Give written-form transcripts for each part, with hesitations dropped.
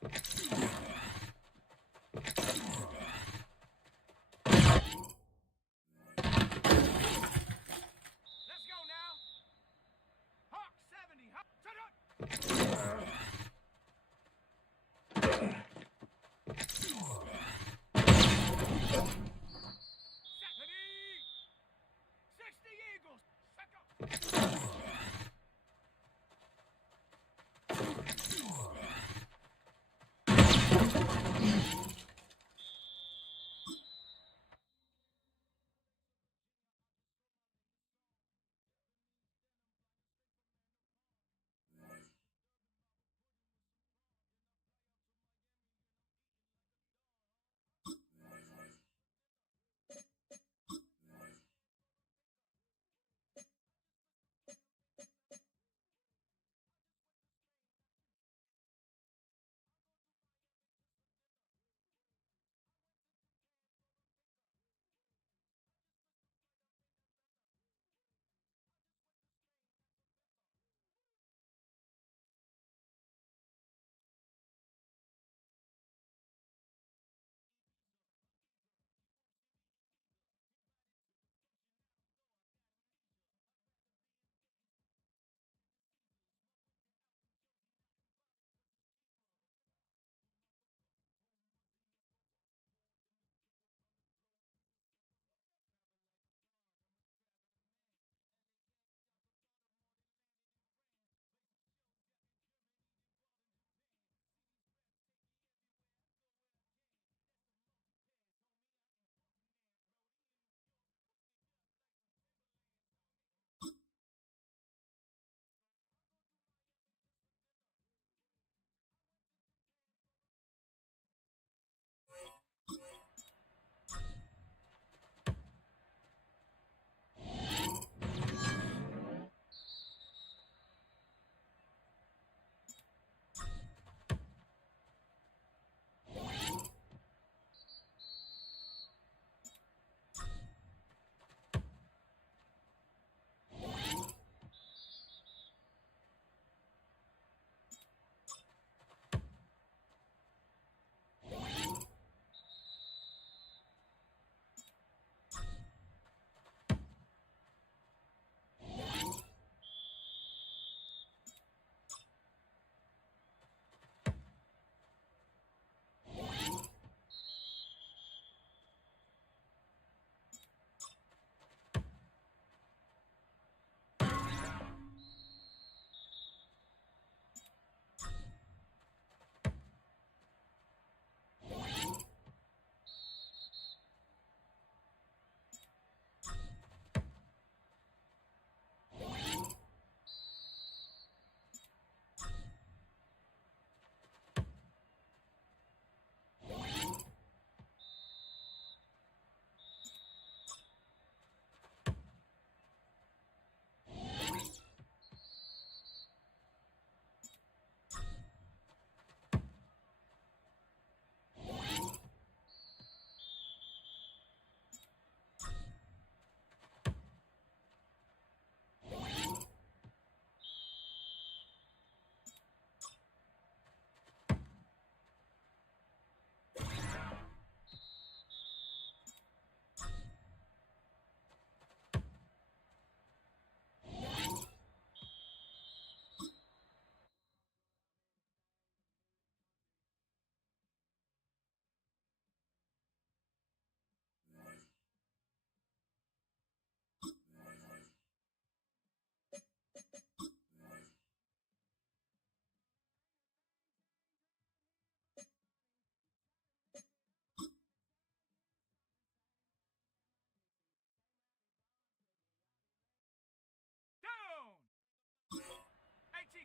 go now. Hawk 70. Hawk. Ready. 60 Eagles. Second.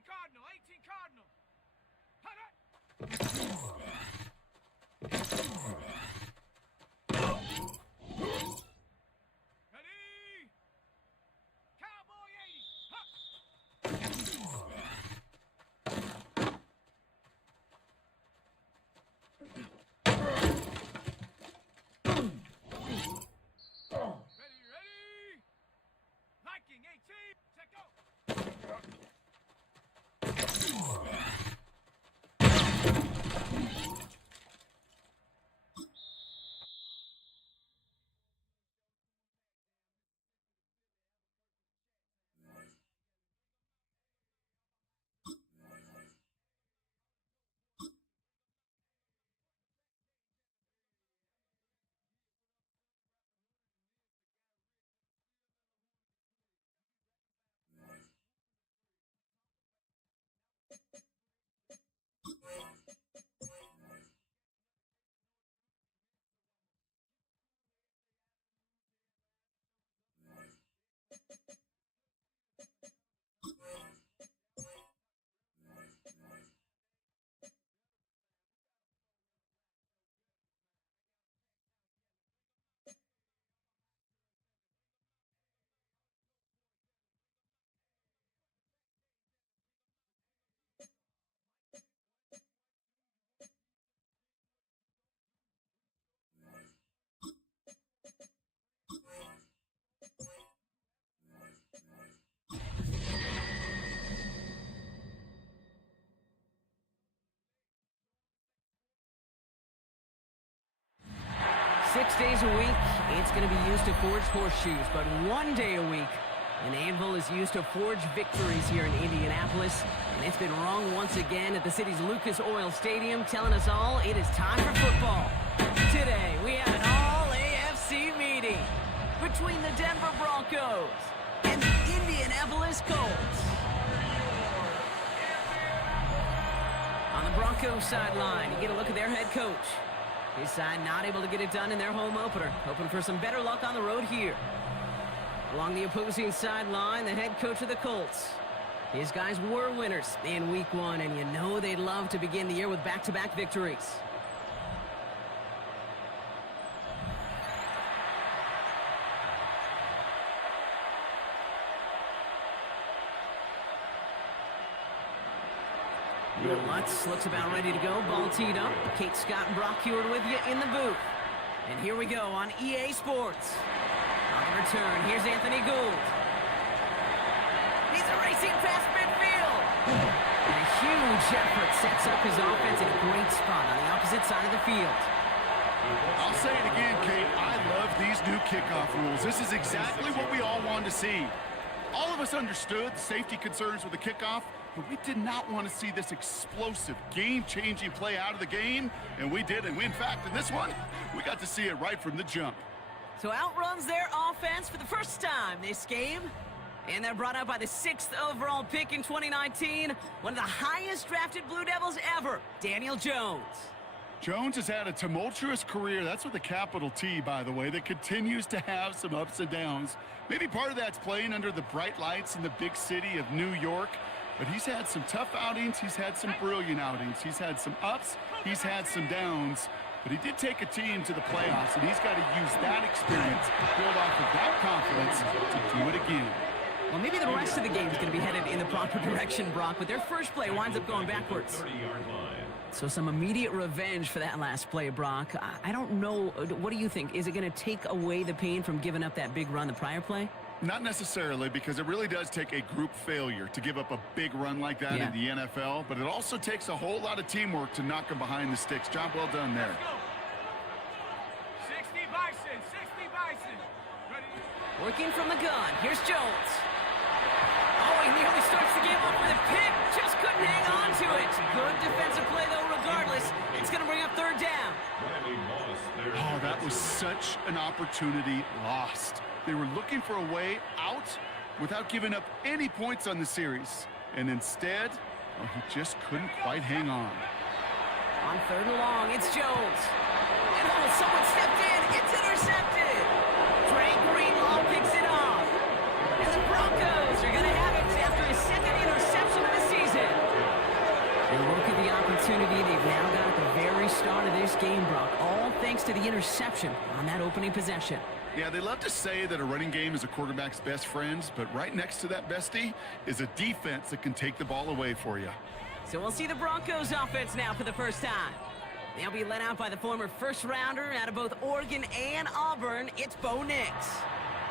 Cardinal, 18 Cardinal. Hut Ready? Cowboy 80. Ready? Liking 18. Set go. 6 days a week, it's going to be used to forge horseshoes, but 1 day a week, an anvil is used to forge victories here in Indianapolis, and it's been rung once again at the city's Lucas Oil Stadium, telling us all it is time for football. Today, we have an all-AFC meeting between the Denver Broncos and the Indianapolis Colts. On the Broncos sideline, you get a look at their head coach. His side not able to get it done in their home opener, hoping for some better luck on the road here. Along the opposing sideline, the head coach of the Colts. His guys were winners in Week 1, and you know they'd love to begin the year with back-to-back victories. Lutz looks about ready to go. Ball teed up. Kate Scott and Brock Heward with you in the booth. And here we go on EA Sports. On the return, here's Anthony Gould. He's racing past midfield. And a huge effort sets up his offense in a great spot on the opposite side of the field. I'll say it again, Kate. I love these new kickoff rules. This is exactly what we all wanted to see. All of us understood the safety concerns with the kickoff, but we did not want to see this explosive, game-changing play out of the game, and we did. And in fact, in this one, we got to see it right from the jump. So outruns their offense for the first time this game. And they're brought out by the 6th overall pick in 2019, one of the highest drafted Blue Devils ever, Daniel Jones. Jones has had a tumultuous career. That's with a capital T, by the way, that continues to have some ups and downs. Maybe part of that's playing under the bright lights in the big city of New York. But he's had some tough outings. He's had some brilliant outings. He's had some ups. He's had some downs. But he did take a team to the playoffs, and he's got to use that experience, build off of that confidence to do it again. Well, maybe the rest of the game is going to be headed in the proper direction, Brock, but their first play winds up going backwards. So some immediate revenge for that last play, Brock. I don't know. What do you think? Is it going to take away the pain from giving up that big run the prior play? Not necessarily, because it really does take a group failure to give up a big run like that in the NFL, but it also takes a whole lot of teamwork to knock them behind the sticks. Job well done there. 60 Bison, 60 Bison. Ready? Working from the gun. Here's Jones. Oh, he nearly starts the game off with a pick. Just couldn't hang on to it. Good defensive play, though, regardless. It's going to bring up 3rd down. Oh, that was such an opportunity lost. They were looking for a way out without giving up any points on the series. And instead, he just couldn't quite hang on. On 3rd and long, it's Jones. And someone stepped in. It's intercepted. Dre Greenlaw picks it off. And the Broncos are going to have it after his 2nd interception of the season. And look at the opportunity they've now got at the very start of this game, Brock. All thanks to the interception on that opening possession. Yeah, they love to say that a running game is a quarterback's best friend, but right next to that bestie is a defense that can take the ball away for you. So we'll see the Broncos offense now for the first time. They'll be led out by the former first-rounder out of both Oregon and Auburn. It's Bo Nix.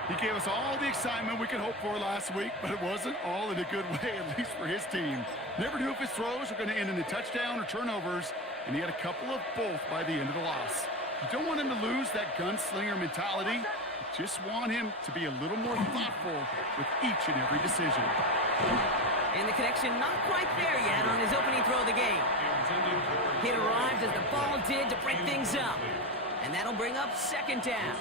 He gave us all the excitement we could hope for last week, but it wasn't all in a good way, at least for his team. Never knew if his throws were going to end in a touchdown or turnovers, and he had a couple of both by the end of the loss. You don't want him to lose that gunslinger mentality. You just want him to be a little more thoughtful with each and every decision. And the connection not quite there yet on his opening throw of the game. It arrived as the ball did to break things up. And that'll bring up 2nd down.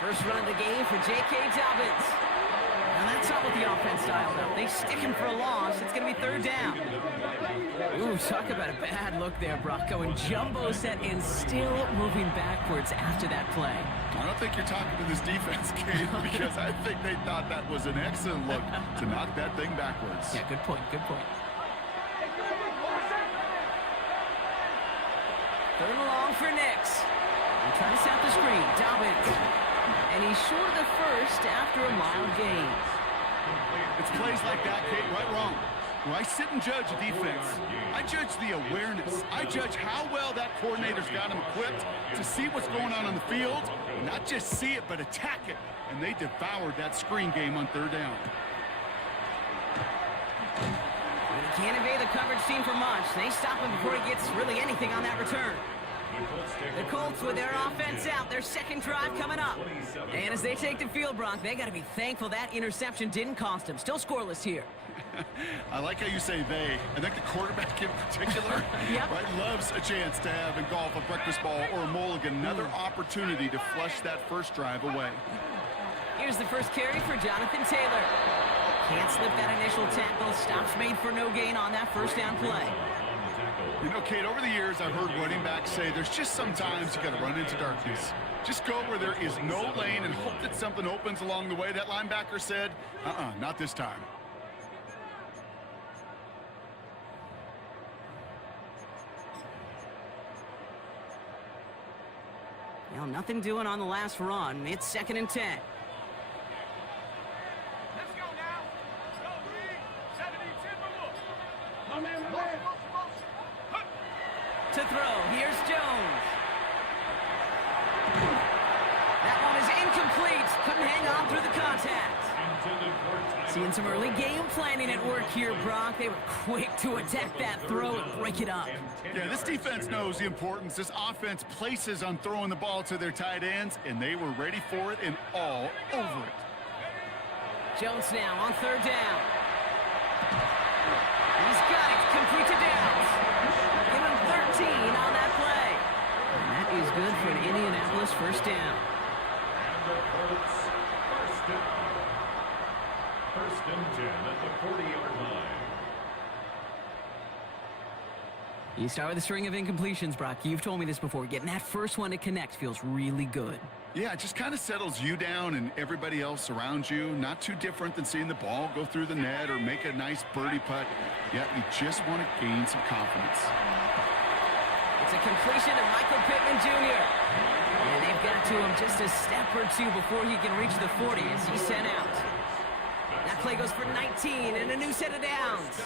First run of the game for J.K. Dobbins. Now that's not what the offense dialed up. They stick him for a loss. It's going to be 3rd down. Ooh, talk about a bad look there, Brock. Going jumbo set and still moving backwards after that play. I don't think you're talking to this defense, Kate, because I think they thought that was an excellent look to knock that thing backwards. Yeah, good point, good point. 3rd and long for Nix. They're trying to set the screen. Dobbins. And he's short of the first after a mild gain. It's plays like that, Kate, right wrong. When I sit and judge a defense, I judge the awareness. I judge how well that coordinator's got him equipped to see what's going on the field, and not just see it, but attack it. And they devoured that screen game on 3rd down. And Can't evade the coverage team for much. They stop him before he gets really anything on that return. The Colts with their offense out, their second drive coming up. And as they take the field, Brock, they got to be thankful that interception didn't cost them. Still scoreless here. I like how you say they. I think the quarterback in particular right, loves a chance to have in golf a breakfast ball or a mulligan. Another opportunity to flush that first drive away. Here's the first carry for Jonathan Taylor. Can't slip that initial tackle. Stops made for no gain on that first down play. You know, Kate, over the years, I've heard running backs say there's just sometimes you got to run into darkness. Just go where there is no lane and hope that something opens along the way. That linebacker said, not this time. Well, nothing doing on the last run. It's 2nd and 10. Let's go now. Go, Reed. 70, 10 more. To throw, here's Jones. That one is incomplete. Couldn't hang on through the contact. Seeing some early game planning at work here, Brock. They were quick to attack that throw and break it up. Yeah, this defense knows the importance this offense places on throwing the ball to their tight ends, and they were ready for it and all over it. Jones now on 3rd down. He's got it. Complete to Downs. Give him 13 on that play. And that is good for an Indianapolis first down. And the Colts first down. 1st and 10 at the 40-yard line. You start with a string of incompletions, Brock. You've told me this before. Getting that first one to connect feels really good. Yeah, it just kind of settles you down and everybody else around you. Not too different than seeing the ball go through the net or make a nice birdie putt. Yeah, you just want to gain some confidence. It's a completion to Michael Pittman Jr. And they've got to him just a step or two before he can reach the 40 as he's sent out. That play goes for 19 and a new set of downs.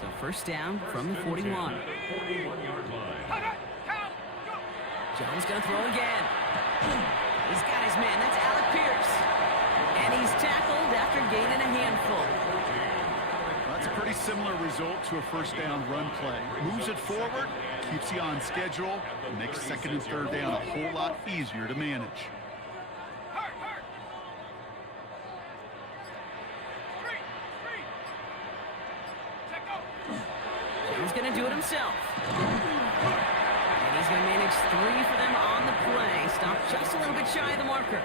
So first down from the 41. 41-yard line. Jones going to throw again. He's got his man. That's Alec Pierce. And he's tackled after gaining a handful. That's a pretty similar result to a first down run play. Moves it forward, keeps you on schedule, and makes 2nd and 3rd down a whole lot easier to manage. He's going to do it himself. And he's going to manage 3 for them on the play. Stopped just a little bit shy of the marker.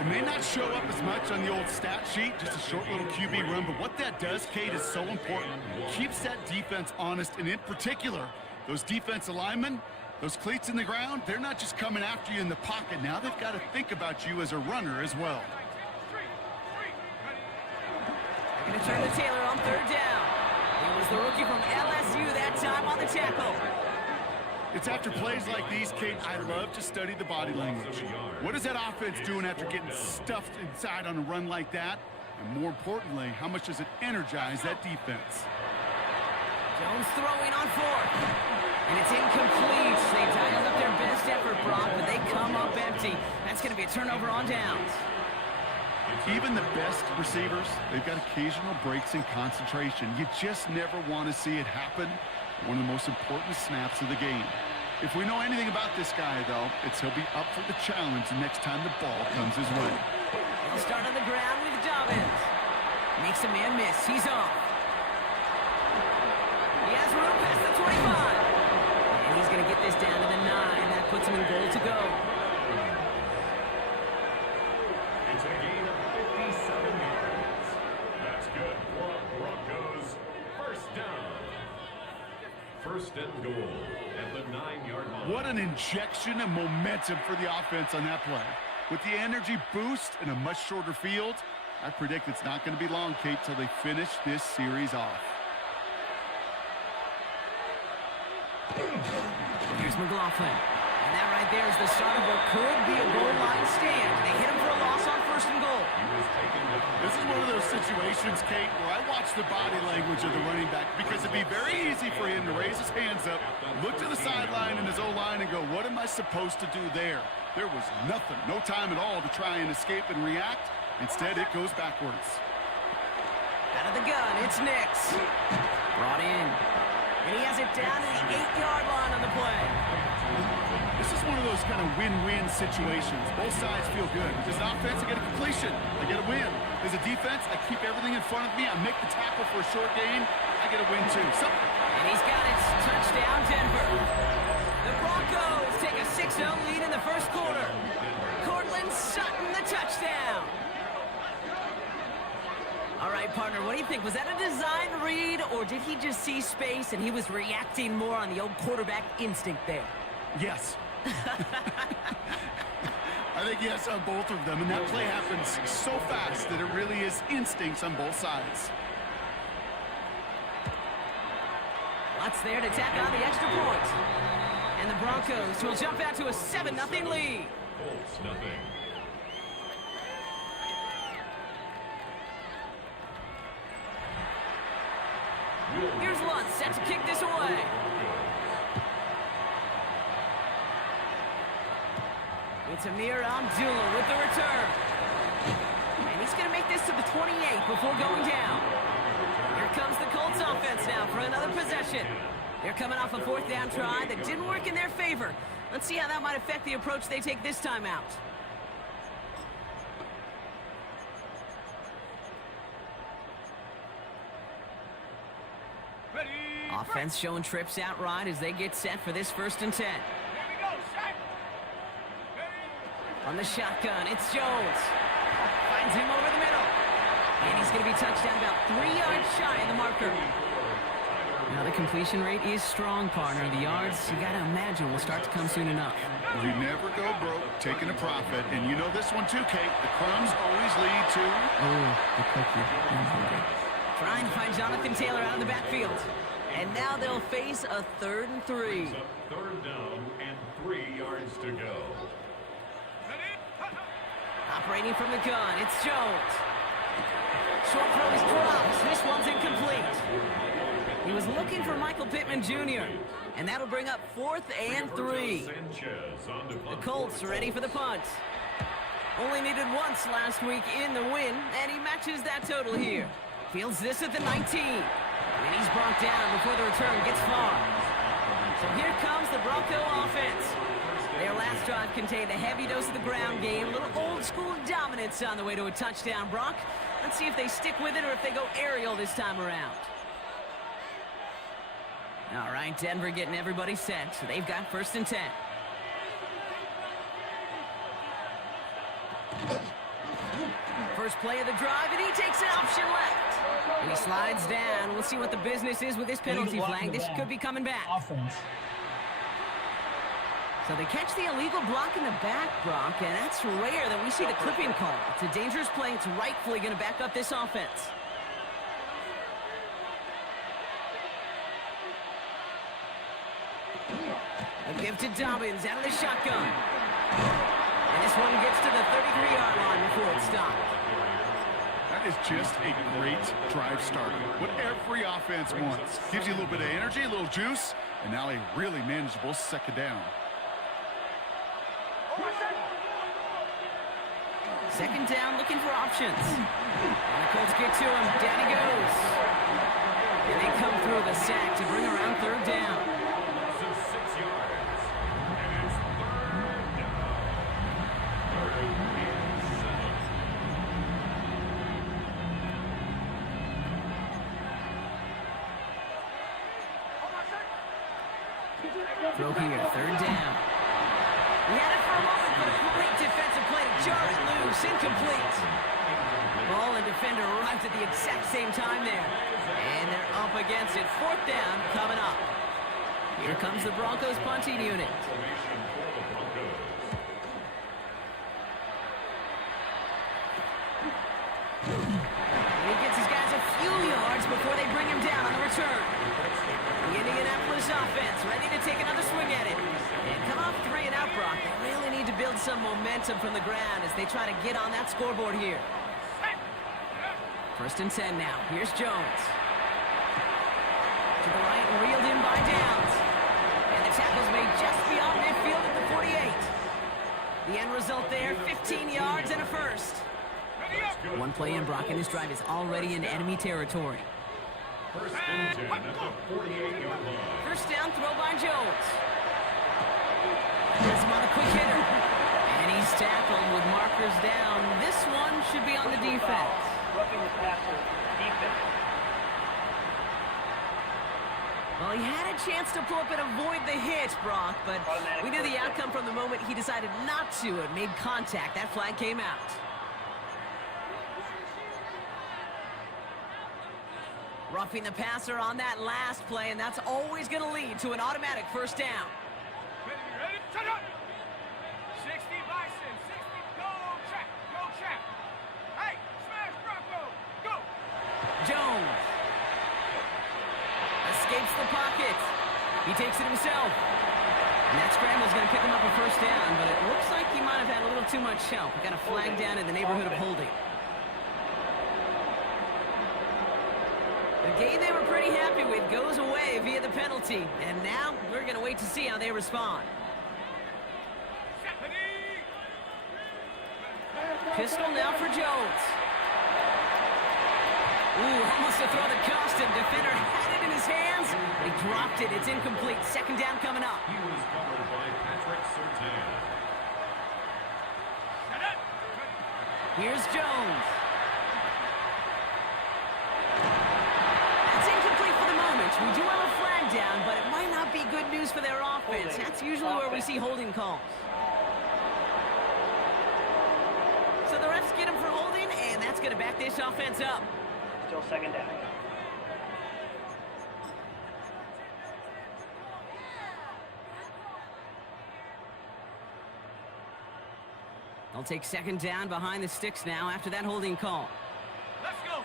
It may not show up as much on the old stat sheet, just a short little QB run, but what that does, Kate, is so important. Keeps that defense honest, and in particular, those defensive linemen, those cleats in the ground, they're not just coming after you in the pocket. Now they've got to think about you as a runner as well. They're going to turn to Taylor on 3rd down. It was the rookie from LSU that time on the tackle. It's after plays like these, Kate, I love to study the body language. What is that offense doing after getting stuffed inside on a run like that? And more importantly, how much does it energize that defense? Jones throwing on 4th. And it's incomplete. They dialed up their best effort, Brock, but they come up empty. That's going to be a turnover on downs. Even the best receivers, they've got occasional breaks in concentration. You just never want to see it happen. One of the most important snaps of the game. If we know anything about this guy, though, it's he'll be up for the challenge the next time the ball comes his way. He'll start on the ground with Dobbins. Makes a man miss. He's off. He has room past the 25. And he's going to get this down to the 9. That puts him in goal to go. It's a gain of 57 yards. That's good for Broncos. First down. 1st and goal at the 9-yard line. What an injection of momentum for the offense on that play. With the energy boost and a much shorter field, I predict it's not going to be long, Kate, till they finish this series off. Here's McLaughlin. And that right there is the start of what could be a goal line stand. They hit him for a loss on 1st and goal. This is one of those situations, Kate, where I watch the body language of the running back because it'd be very easy for him to raise his hands up, look to the sideline in his O-line and go, what am I supposed to do there? There was nothing, no time at all to try and escape and react. Instead, it goes backwards. Out of the gun, it's Nix. Brought in. And he has it down to the 8-yard line on the play. This is one of those kind of win-win situations. Both sides feel good. There's an offense, I get a completion. I get a win. There's a defense, I keep everything in front of me. I make the tackle for a short gain. I get a win too. And he's got it. Touchdown, Denver. The Broncos take a 6-0 lead in the first quarter. Cortland Sutton, the touchdown. All right, partner, what do you think? Was that a design read, or did he just see space and he was reacting more on the old quarterback instinct there? Yes. I think yes on both of them, and that play happens so fast that it really is instincts on both sides. Lots there to tack on the extra point. And the Broncos will jump out to a 7-0 lead. Colts nothing. Here's Lutz set to kick this away. It's Amir Abdullah with the return. And he's going to make this to the 28 before going down. Here comes the Colts offense now for another possession. They're coming off a 4th down try that didn't work in their favor. Let's see how that might affect the approach they take this time out. Ready. Offense showing trips out right as they get set for this 1st and 10. Here we go. Set. Ready. On the shotgun, it's Jones. Finds him over the middle. And he's going to be touched down about 3 yards shy of the marker. Now the completion rate is strong, partner. The yards, you got to imagine, will start to come soon enough. You never go broke taking a profit, and you know this one too, Kate. The crumbs always lead to... Oh, the cookie. I'm hungry. Trying to find Jonathan Taylor out of the backfield. And now they'll face a 3rd and 3. 3rd down and 3 yards to go. Ready. Operating from the gun, it's Jones. Short throw is dropped. This one's incomplete. He was looking for Michael Pittman Jr. And that'll bring up 4th and 3. The Colts ready for the punt. Only needed once last week in the win, and he matches that total here. Fields this at the 19. And he's brought down before the return gets far. So here comes the Bronco offense. Their last drive contained a heavy dose of the ground game, a little old-school dominance on the way to a touchdown, Brock. Let's see if they stick with it or if they go aerial this time around. All right, Denver getting everybody set. So they've got 1st and 10. First play of the drive, and he takes an option left. And he slides down. We'll see what the business is with this penalty flag. This could be coming back. Offense. So they catch the illegal block in the back, Brock, and that's rare that we see the clipping call. It's a dangerous play. It's rightfully going to back up this offense. A give to Dobbins out of the shotgun. And this one gets to the 33-yard line before it's stopped. That is just a great drive starter. What every offense wants. Gives you a little bit of energy, a little juice, and now a really manageable 2nd down. 2nd down, looking for options. And the Colts get to him. Down he goes. And they come through the sack to bring around 3rd down. Throw here, 3rd down. He had it for a moment, but a great defensive play to jar it loose, incomplete. Ball and defender arrived at the exact same time there. And they're up against it. 4th down coming up. Here comes the Broncos punting unit. And he gets his guys a few yards before they bring him down on the return. The Indianapolis offense ready to take another swing at it. And come off 3 and out, Brock. They really need to build some momentum from the ground as they try to get on that scoreboard here. 1st and 10 now. Here's Jones. To the right and reeled in by Downs. And the tackle's made just beyond midfield at the 48. The end result there, 15 yards and a first. One play in, Brock, and this drive is already in enemy territory. First and 10 at the 48-yard line. First down, throw by Jones. Gets him on a quick hitter. And he's tackled with markers down. This one should be on the defense. Roughing the passer, defense. Well, he had a chance to pull up and avoid the hit, Brock, but we knew the outcome from the moment he decided not to and made contact. That flag came out. Roughing the passer on that last play, and that's always going to lead to an automatic first down. Ready? Set up! 60 Bison, 60, go check. Hey, smash Bronco, go! Jones escapes the pocket. He takes it himself. And that scramble's going to pick him up a first down, but it looks like he might have had a little too much help. We got a flag down in the neighborhood of holding. The game they were pretty happy with goes away via the penalty. And now we're going to wait to see how they respond. Pistol now for Jones. Ooh, almost a throw that cost him. Defender had it in his hands. He dropped it. It's incomplete. Second down coming up. He was covered by Patrick Surtain. Here's Jones. That's incomplete for the moment. We do have a flag down, but it might not be good news for their offense. That's usually where we see holding calls. So the refs get him for holding, and that's going to back this offense up. Still second down. They'll take second down behind the sticks now after that holding call. Let's go!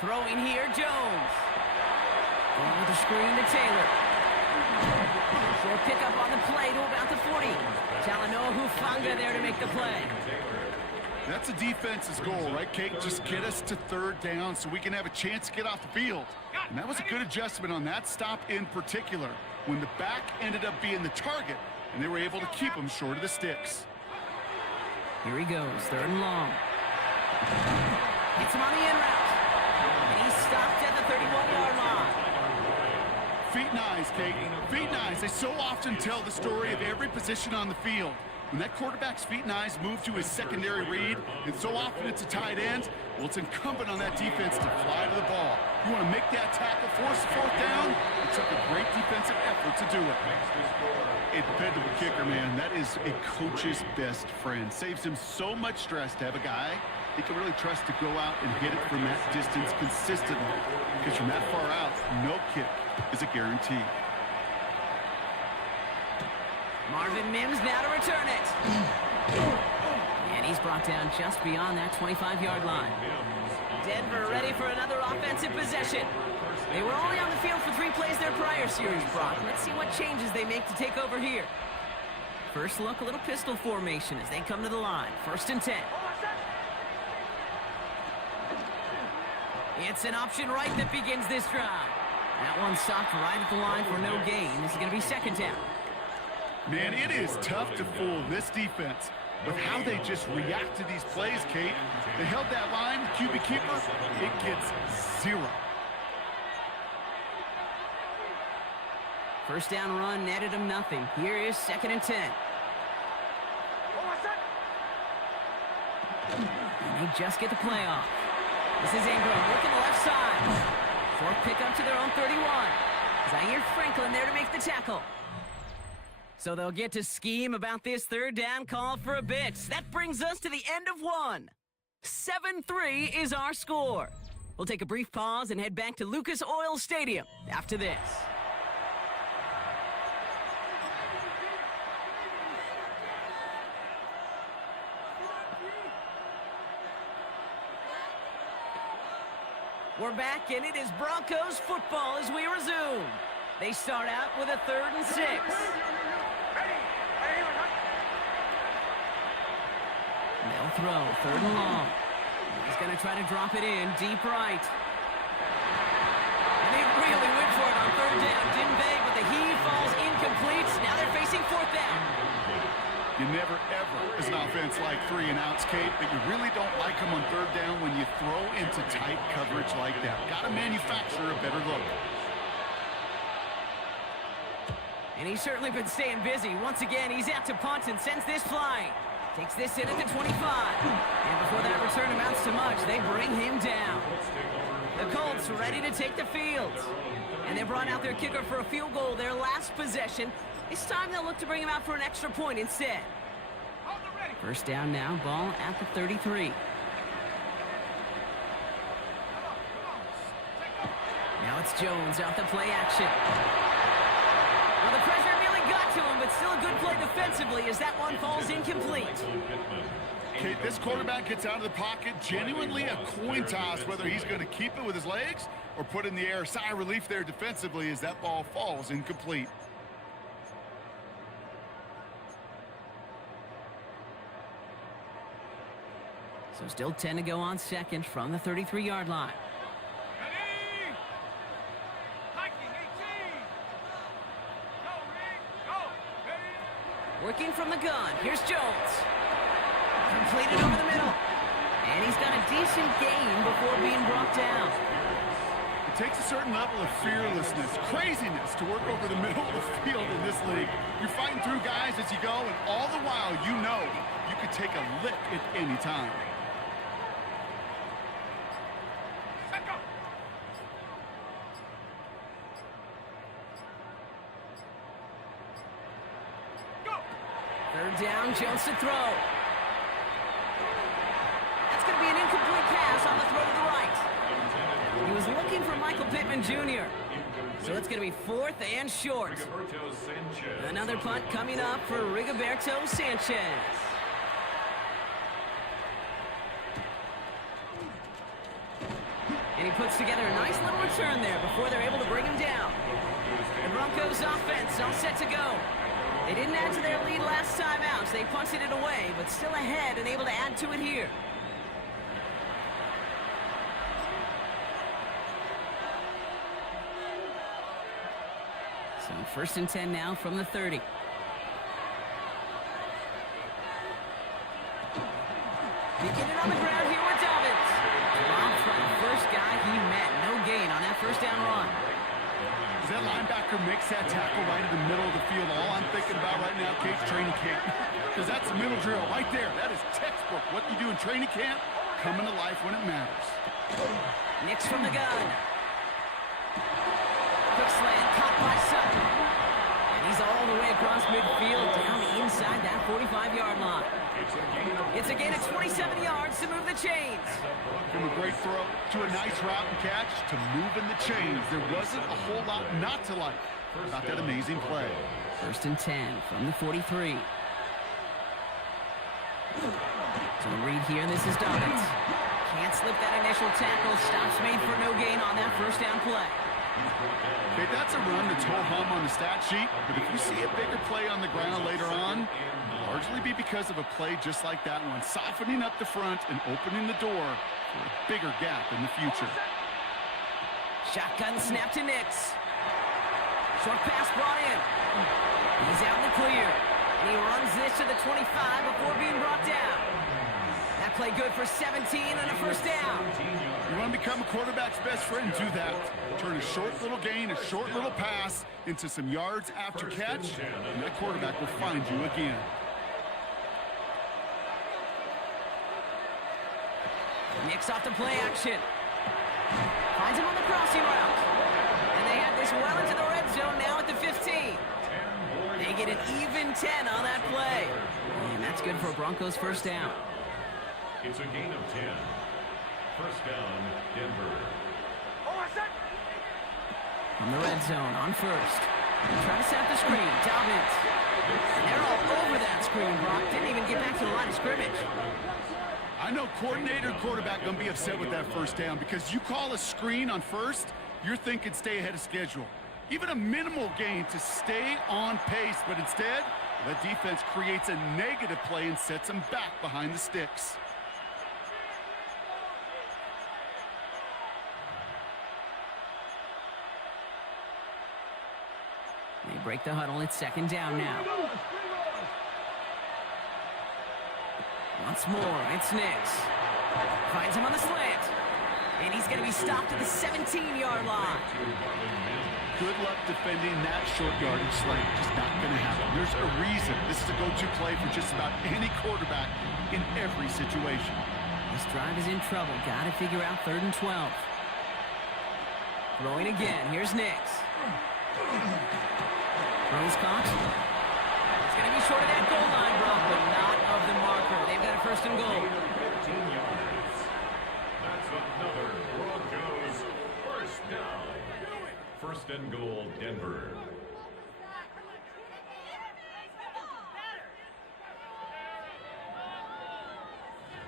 Throwing here, Jones. Going with the screen to Taylor. Short pickup on the play to about the 40. Talanoa Hufanga there to make the play. That's a defense's goal, right, Kate? Just get us to third down so we can have a chance to get off the field. And that was a good adjustment on that stop in particular, when the back ended up being the target, and they were able to keep him short of the sticks. Here he goes, third and long. Gets him on the in route. And he's stopped at the 31-yard line. Feet and eyes, Kate. Feet and eyes. They so often tell the story of every position on the field. When that quarterback's feet and eyes move to his secondary read, and so often it's a tight end, well, it's incumbent on that defense to fly to the ball. You want to make that tackle, force the fourth down? It took a great defensive effort to do it. A dependable kicker, man. That is a coach's best friend. Saves him so much stress to have a guy he can really trust to go out and hit it from that distance consistently. Because from that far out, no kick is a guarantee. Marvin Mims now to return it. And he's brought down just beyond that 25-yard line. Denver ready for another offensive possession. They were only on the field for 3 plays their prior series, Brock. Let's see what changes they make to take over here. First look, a little pistol formation as they come to the line. First and 10. It's an option right that begins this drive. That one stopped right at the line for no gain. This is going to be second down. Man, it is tough to fool this defense with how they just react to these plays, Kate. They held that line, the QB keeper, it gets 0. First down run netted him nothing. Here is second and 10. And they just get the play off. This is Ingram working the left side. Short pickup to their own 31. Zaire Franklin there to make the tackle. So they'll get to scheme about this third down call for a bit. That brings us to the end of one. 7-3 is our score. We'll take a brief pause and head back to Lucas Oil Stadium after this. We're back, and it is Broncos football as we resume. They start out with a 3rd and 6. They'll throw, 3rd and long. He's going to try to drop it in, deep right. And they really went for it on 3rd down. Didn't they? But the heave falls incomplete. Now they're facing 4th down. defense like 3 and outs, Kate, but you really don't like them on third down when you throw into tight coverage like that. Got to manufacture a better look. And he's certainly been staying busy. Once again, he's out to punt and sends this flying. Takes this in at the 25. And before that return amounts to much, they bring him down. The Colts ready to take the field. And they brought out their kicker for a field goal their last possession. This time they'll look to bring him out for an extra point instead. First down now, ball at the 33. Now it's Jones out the play action. Well, the pressure nearly got to him, but still a good play defensively as that one falls incomplete. Kate, this quarterback gets out of the pocket, genuinely a coin toss whether he's going to keep it with his legs or put it in the air. Sigh of relief there defensively as that ball falls incomplete. So still 10 to go on second from the 33-yard line. Ready? Hiking 18. Go, Rick. Go. Ready? Working from the gun. Here's Jones. Completed over the middle. And he's got a decent gain before being brought down. It takes a certain level of fearlessness, craziness to work over the middle of the field in this league. You're fighting through guys as you go, and all the while you know you could take a lick at any time. Set go. Go. Third down, Jones to throw. That's going to be an incomplete pass on the throw to the right. He was looking for Michael Pittman Jr. So it's going to be 4th and short. Another punt coming up for Rigoberto Sanchez. And he puts together a nice little return there before they're able to bring him down. The Broncos offense all set to go. They didn't add to their lead last time out, so they punted it away, but still ahead and able to add to it here. So first and 10 now from the 30. Beginning on the ground here with Dobbins. Dropped by the first guy he met. No gain on that first down run. As that linebacker makes that tackle right in the middle of the field, all I'm thinking about right now, Kate's training camp. Because that's a middle drill right there. That is textbook. What you do in training camp, coming to life when it matters. Nix from the gun. Quick slant, caught by Sutton. And he's all the way across midfield, down inside that 45-yard line. It's a gain of 27 yards to move the chains. From a great throw to a nice route and catch to moving the chains. There wasn't a whole lot not to like about that amazing play. First and 10 from the 43. So read here, this is Dobbins. Can't slip that initial tackle. Stops made for no gain on that first down play. Okay, that's a run that's ho-hum on the stat sheet, but if you see a bigger play on the ground later on, it'll largely be because of a play just like that one, softening up the front and opening the door for a bigger gap in the future. Shotgun snap to Nix. Short pass brought in. He's out in the clear. And he runs this to the 25 before being brought down. That play good for 17 and a first down. You want to become a quarterback's best friend, do that. Turn a short little gain, a short little pass into some yards after catch, and that quarterback will find you again. Nix off the play action. Finds him on the crossing route. And they have this well into the red zone now at the 15. They get an even 10 on that play. And that's good for a Broncos first down. It's a gain of 10. First down, Denver. From the red zone on first. Trying to set up the screen. Dobbins. And they're all over that screen, Brock. Didn't even get back to the line of scrimmage. I know coordinator and quarterback going to be upset with that first down because you call a screen on first, you're thinking stay ahead of schedule. Even a minimal gain to stay on pace, but instead, the defense creates a negative play and sets them back behind the sticks. They break the huddle. It's second down now. Once more, it's Nix. Finds him on the slant. And he's going to be stopped at the 17-yard line. Good luck defending that short yardage slant. Just not going to happen. There's a reason this is a go-to play for just about any quarterback in every situation. This drive is in trouble. Got to figure out 3rd and 12. Throwing again. Here's Nix. Throws caught. It's going to be short of that goal line, bro, but not of the marker. They've got a 1st and goal. 15 yards. That's another Broncos first down. 1st and goal, Denver.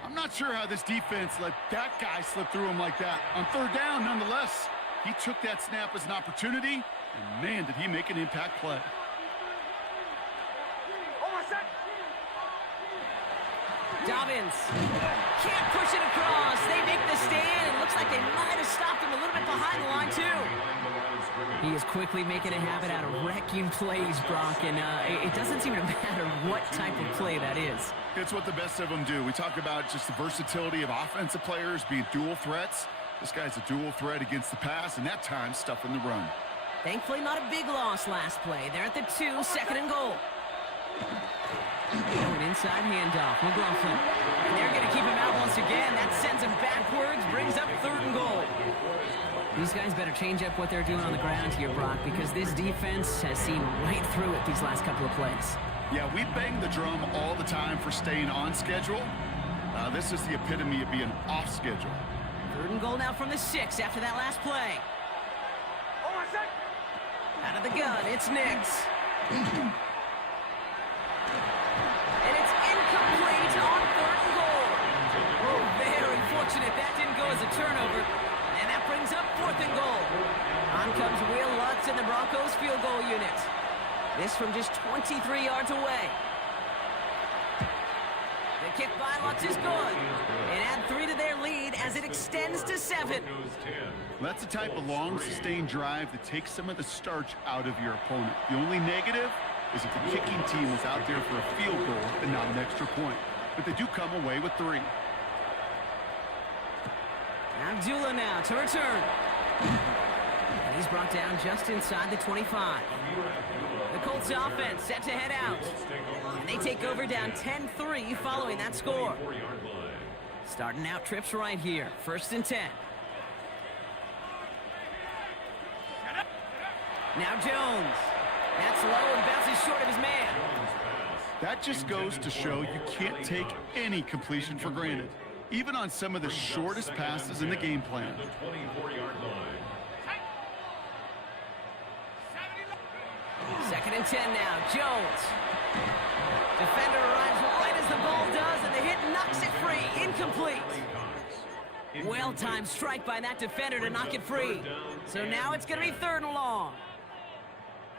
I'm not sure how this defense let that guy slip through him like that. On 3rd down, nonetheless, he took that snap as an opportunity, and man, did he make an impact play. Dobbins can't push it across. They make the stand. It looks like they might have stopped him a little bit behind the line, too. He is quickly making a habit out of wrecking plays, Brock, and it doesn't seem to matter what type of play that is. It's what the best of them do. We talk about just the versatility of offensive players being dual threats. This guy's a dual threat against the pass, and that time stuffing the run. Thankfully, not a big loss last play. They're at the 2, 2nd and goal. An inside handoff. McLaughlin. And they're going to keep him out once again. That sends him backwards, brings up 3rd and goal. These guys better change up what they're doing on the ground here, Brock, because this defense has seen right through it these last couple of plays. Yeah, we bang the drum all the time for staying on schedule. This is the epitome of being off schedule. 3rd and goal now from the 6 after that last play. Out of the gun, it's Nix. And it's incomplete on 3rd and goal. Oh, very fortunate that didn't go as a turnover. And that brings up 4th and goal. On comes Will Lutz in the Broncos field goal unit. This from just 23 yards away. The kick by Lutz is good. And add 3 to their lead as it extends to 7. That's the type of long, sustained drive that takes some of the starch out of your opponent. The only negative is if the kicking team was out there for a field goal and not an extra point. But they do come away with 3. Abdullah now to return. And he's brought down just inside the 25. The Colts offense set to head out. And they take over down 10-3 following that score. Starting out trips right here. 1st and 10. Now Jones. That's low and bounces short of his man. That just goes to show you can't take any completion for granted, even on some of the shortest passes in the game plan. 2nd and 10 now. Jones. Defender arrives right as the ball does, and the hit knocks it free. Incomplete. Well-timed strike by that defender to knock it free. So now it's going to be 3rd and long.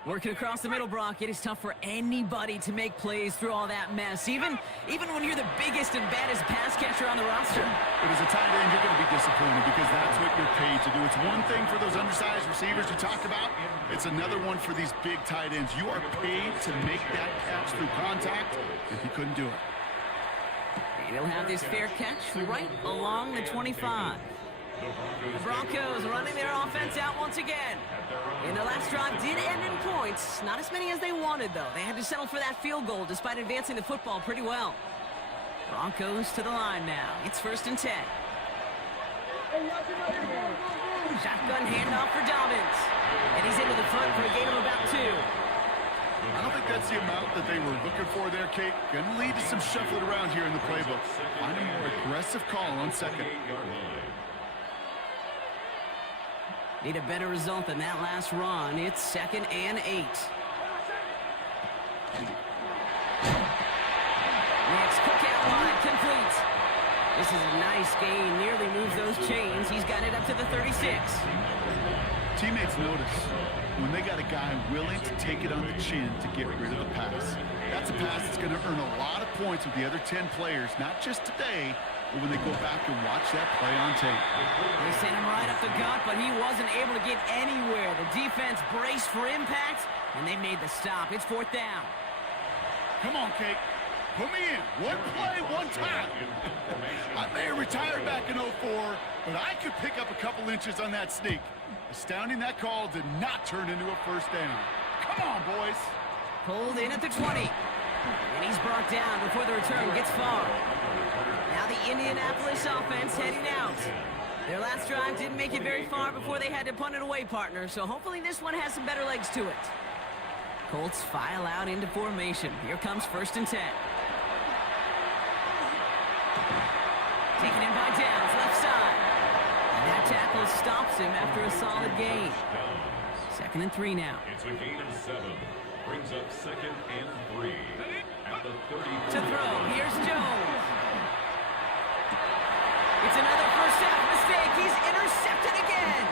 Working across the middle, Brock, it is tough for anybody to make plays through all that mess, even when you're the biggest and baddest pass catcher on the roster. But as a tight end, you're going to be disappointed because that's what you're paid to do. It's one thing for those undersized receivers you talk about. It's another one for these big tight ends. You are paid to make that catch through contact, and he couldn't do it. And he'll have this fair catch right along the 25. The Broncos running their offense out once again. And the last drive did end in points. Not as many as they wanted, though. They had to settle for that field goal despite advancing the football pretty well. Broncos to the line now. It's 1st and 10. Shotgun handoff for Dobbins. And he's into the front for a gain of about 2. I don't think that's the amount that they were looking for there, Kate. Going to lead to some shuffling around here in the playbook. Find a more aggressive call on 2nd. Need a better result than that last run. It's 2nd and 8. Next cookout line complete. This is a nice gain. Nearly moves those chains. He's got it up to the 36. Teammates notice when they got a guy willing to take it on the chin to get rid of the pass. That's a pass that's going to earn a lot of points with the other 10 players, not just today, but when they go back and watch that play on tape. They sent him right up the gut, but he wasn't able to get anywhere. The defense braced for impact, and they made the stop. It's 4th down. Come on, Kate. Put me in. One play, one time. I may have retired back in 04, but I could pick up a couple inches on that sneak. Astounding that call did not turn into a first down. Come on, boys. Pulled in at the 20. And he's brought down before the return gets far. Now the Indianapolis offense heading out. Their last drive didn't make it very far before they had to punt it away, partner, so hopefully this one has some better legs to it. Colts file out into formation. Here comes 1st and 10. Taken in by Downs, left side. And that tackle stops him after a solid gain. 2nd and 3 now. It's a gain of 7. Brings up 2nd and 3. At the 30. To throw, here's Jones. It's another first half mistake. He's intercepted again.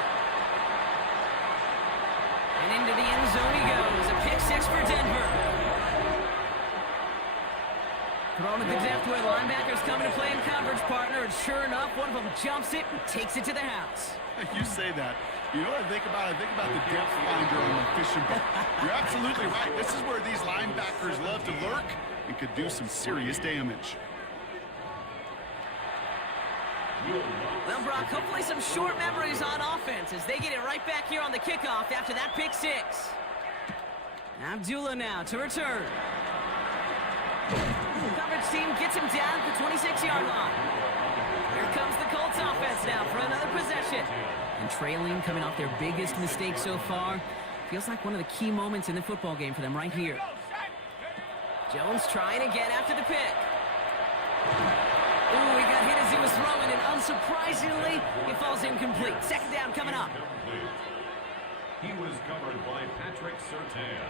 And into the end zone he goes. A pick 6 for Denver. Thrown at the depth where the linebackers coming to play in coverage, partner. And sure enough, one of them jumps it and takes it to the house. You say that. You know what I think about? I think about the depth finder on the fishing boat. You're absolutely right. This is where these linebackers love to lurk and could do some serious damage. Well, Brock, hopefully some short memories on offense as they get it right back here on the kickoff after that pick 6. Abdullah now to return. The coverage team gets him down at the 26-yard line. Here comes the Colts offense now for another possession. And trailing, coming off their biggest mistake so far. Feels like one of the key moments in the football game for them right here. Jones trying again after the pick. Ooh, he got hit as he was throwing, and unsurprisingly, he falls incomplete. 2nd down coming up. He was covered by Patrick Surtain.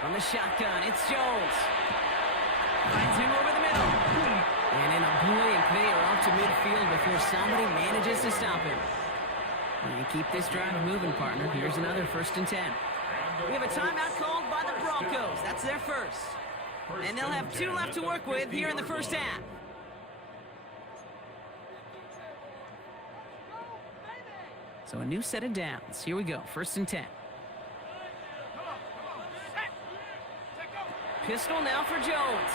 From the shotgun, it's Jones. Finds him over the middle. And in a blink, they are off to midfield before somebody manages to stop him. And keep this drive moving, partner. Here's another 1st and 10. We have a timeout called by the Broncos. That's their first. And they'll have 2 left to work with here in the first half. So a new set of downs. Here we go. 1st and 10. Pistol now for Jones.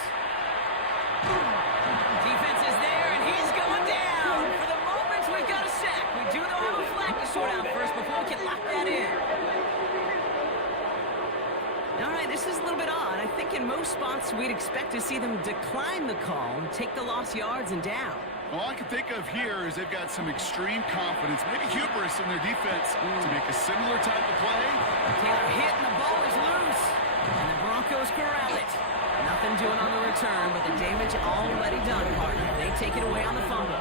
Defense is there, and he's going down. For the moment, we've got a sack. We do, though, have a flag to sort out first before we can lock that in. All right, this is a little bit odd. I think in most spots we'd expect to see them decline the call and take the lost yards and down. All I can think of here is they've got some extreme confidence, maybe hubris in their defense to make a similar type of play. Taylor hit, and the ball is loose. And the Broncos corral it. Nothing doing on the return, but the damage already done, partner. They take it away on the fumble.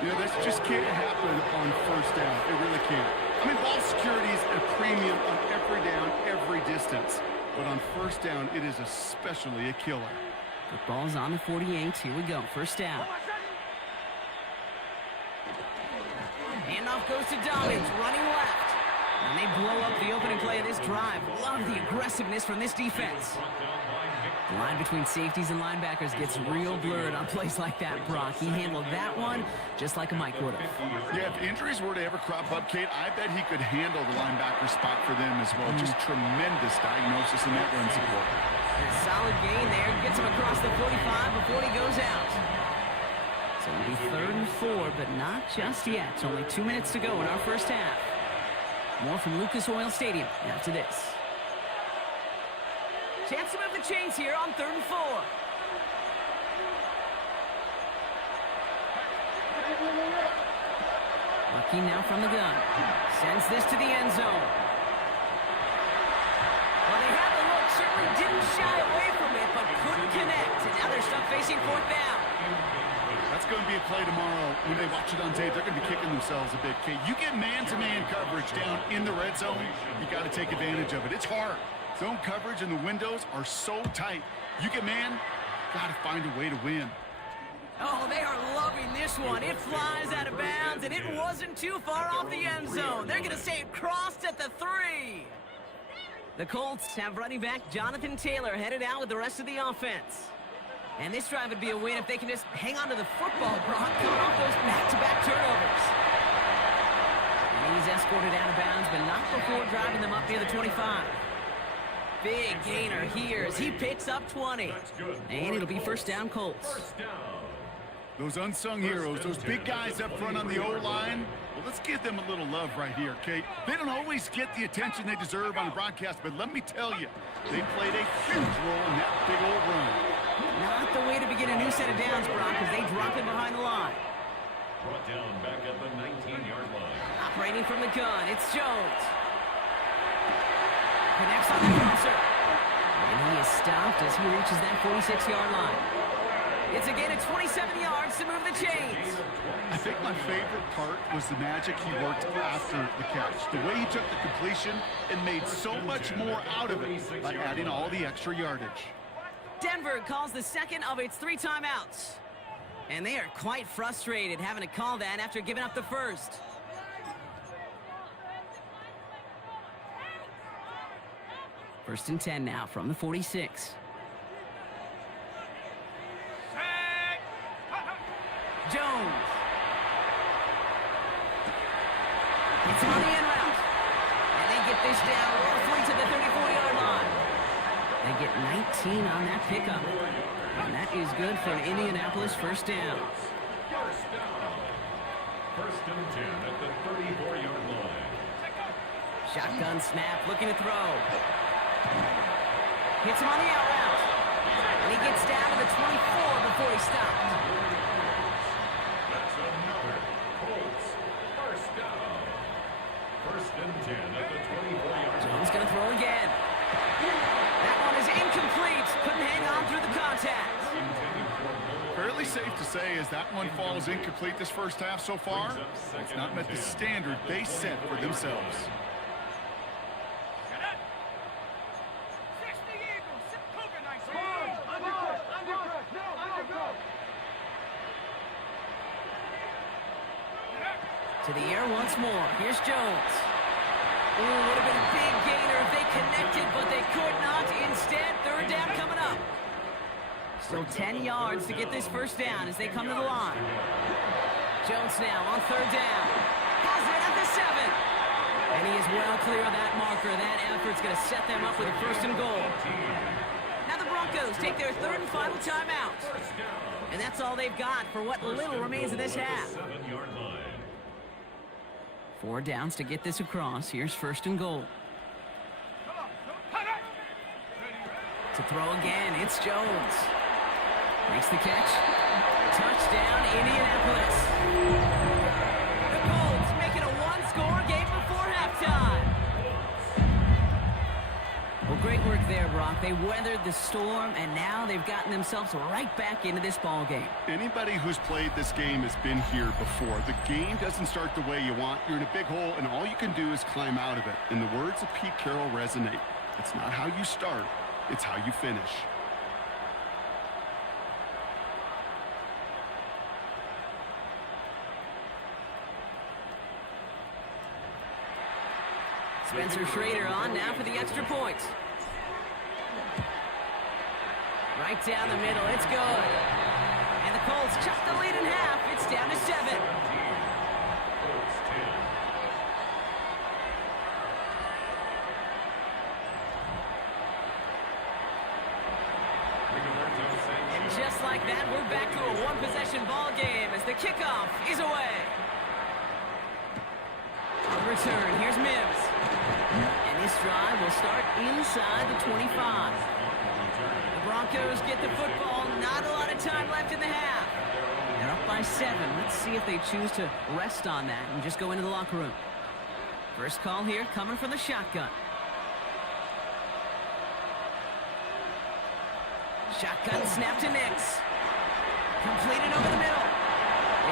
You know, this just can't happen on 1st down. It really can't. I mean, ball security is a premium on every down, every distance. But on 1st down, it is especially a killer. The ball's on the 48. Here we go. 1st down. Handoff goes to Dobbins, running left. And they blow up the opening play of this drive. Love the aggressiveness from this defense. The line between safeties and linebackers gets real blurred on plays like that, Brock. He handled that one just like a Mike would have. Yeah, if injuries were to ever crop up, Kate, I bet he could handle the linebacker spot for them as well. Just tremendous diagnosis in that run support. And a solid gain there. Gets him across the 45 before he goes out. So it'll be 3rd and 4, but not just yet. It's only 2 minutes to go in our first half. More from Lucas Oil Stadium after this. Chance to move the chains here on 3rd and 4. Lucky now from the gun. Sends this to the end zone. Well, they had the look. Certainly didn't shy away from it, but couldn't connect. And now they're stuck facing 4th down. That's going to be a play tomorrow. When they watch it on tape, they're going to be kicking themselves a bit. Kate, you get man-to-man coverage down in the red zone, you got to take advantage of it. It's hard. Zone coverage and the windows are so tight. You get man, got to find a way to win. Oh, they are loving this one. It flies out of bounds, and it wasn't too far off the end zone. They're going to say it crossed at the 3. The Colts have running back Jonathan Taylor headed out with the rest of the offense. And this drive would be a win if they can just hang on to the football, Brock, coming off those back-to-back turnovers. And he's escorted out of bounds, but not before driving them up near the 25. Big gainer here as he picks up 20. And it'll be first down Colts. First down. Those unsung heroes, those big guys up front on the O-line, well, let's give them a little love right here, Kate. They don't always get the attention they deserve on the broadcast, but let me tell you, they played a huge role in that big old run. Not the way to begin a new set of downs, Brock, as they drop in behind the line. Brought down back at the 19-yard line. Operating from the gun, it's Jones. Connects on the crosser. And he is stopped as he reaches that 46-yard line. It's a gain of 27 yards to move the chains. I think my favorite part was the magic he worked after the catch. The way he took the completion and made so much more out of it by adding all the extra yardage. Denver calls the second of its 3 timeouts. And they are quite frustrated having to call that after giving up the first. First and 10 now from the 46. Jones. It's him on the end route. And they get this down roughly to the 34-yard line. They get 19 on that pickup. And that is good for an Indianapolis first down. First down. First and 10 at the 34-yard line. Shotgun snap, looking to throw. Hits him on the out route. And he gets down to the 24 before he stopped. That's another Colts first down. First and 10 at the 24-yard line. Jones going to throw again. That one is incomplete. Couldn't hang on through the contact. Fairly safe to say as that one falls incomplete this first half so far, it's not met the standard they set for themselves. To the air once more. Here's Jones. Ooh, would have been a big gainer if they connected, but they could not. Instead, third down coming up. Still 10 yards to get this first down as they come to the line. Jones now on third down. Has it at the 7. And he is well clear of that marker. That effort's going to set them up with a first and goal. Now the Broncos take their third and final timeout. And that's all they've got for what little remains of this half. 7-yard line. 4 downs to get this across. Here's first and goal. To throw again, it's Jones. Makes the catch. Touchdown, Indianapolis. The Colts making a one-score game before halftime. Well, great work there, Brock. They weathered the storm, and now they've gotten themselves right back into this ball game. Anybody who's played this game has been here before. The game doesn't start the way you want. You're in a big hole, and all you can do is climb out of it. And the words of Pete Carroll resonate. It's not how you start, it's how you finish. Spencer Schrader on now for the extra point. Right down the middle, it's good. And the Colts chuck the lead in half. It's down to 7. And just like that, we're back to a one-possession ball game as the kickoff is away. On return, here's Mims. And this drive will start inside the 25. The Broncos get the football. Not a lot of time left in the half. They're up by 7. Let's see if they choose to rest on that and just go into the locker room. First call here coming from the shotgun. Shotgun snap to Nix. Completed over the middle.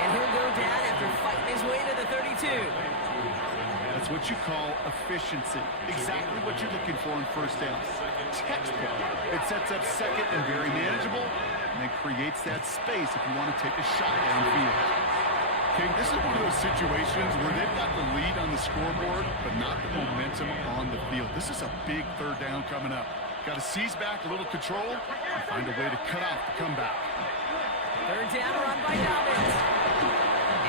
And he'll go down after fighting his way to the 32. That's what you call efficiency. Exactly what you're looking for in first down. Textbook. It sets up second and very manageable, and it creates that space if you want to take a shot downfield. King, this is one of those situations where they've got the lead on the scoreboard, but not the momentum on the field. This is a big third down coming up. Got to seize back a little control and find a way to cut off the comeback. Third down run by Dobbins.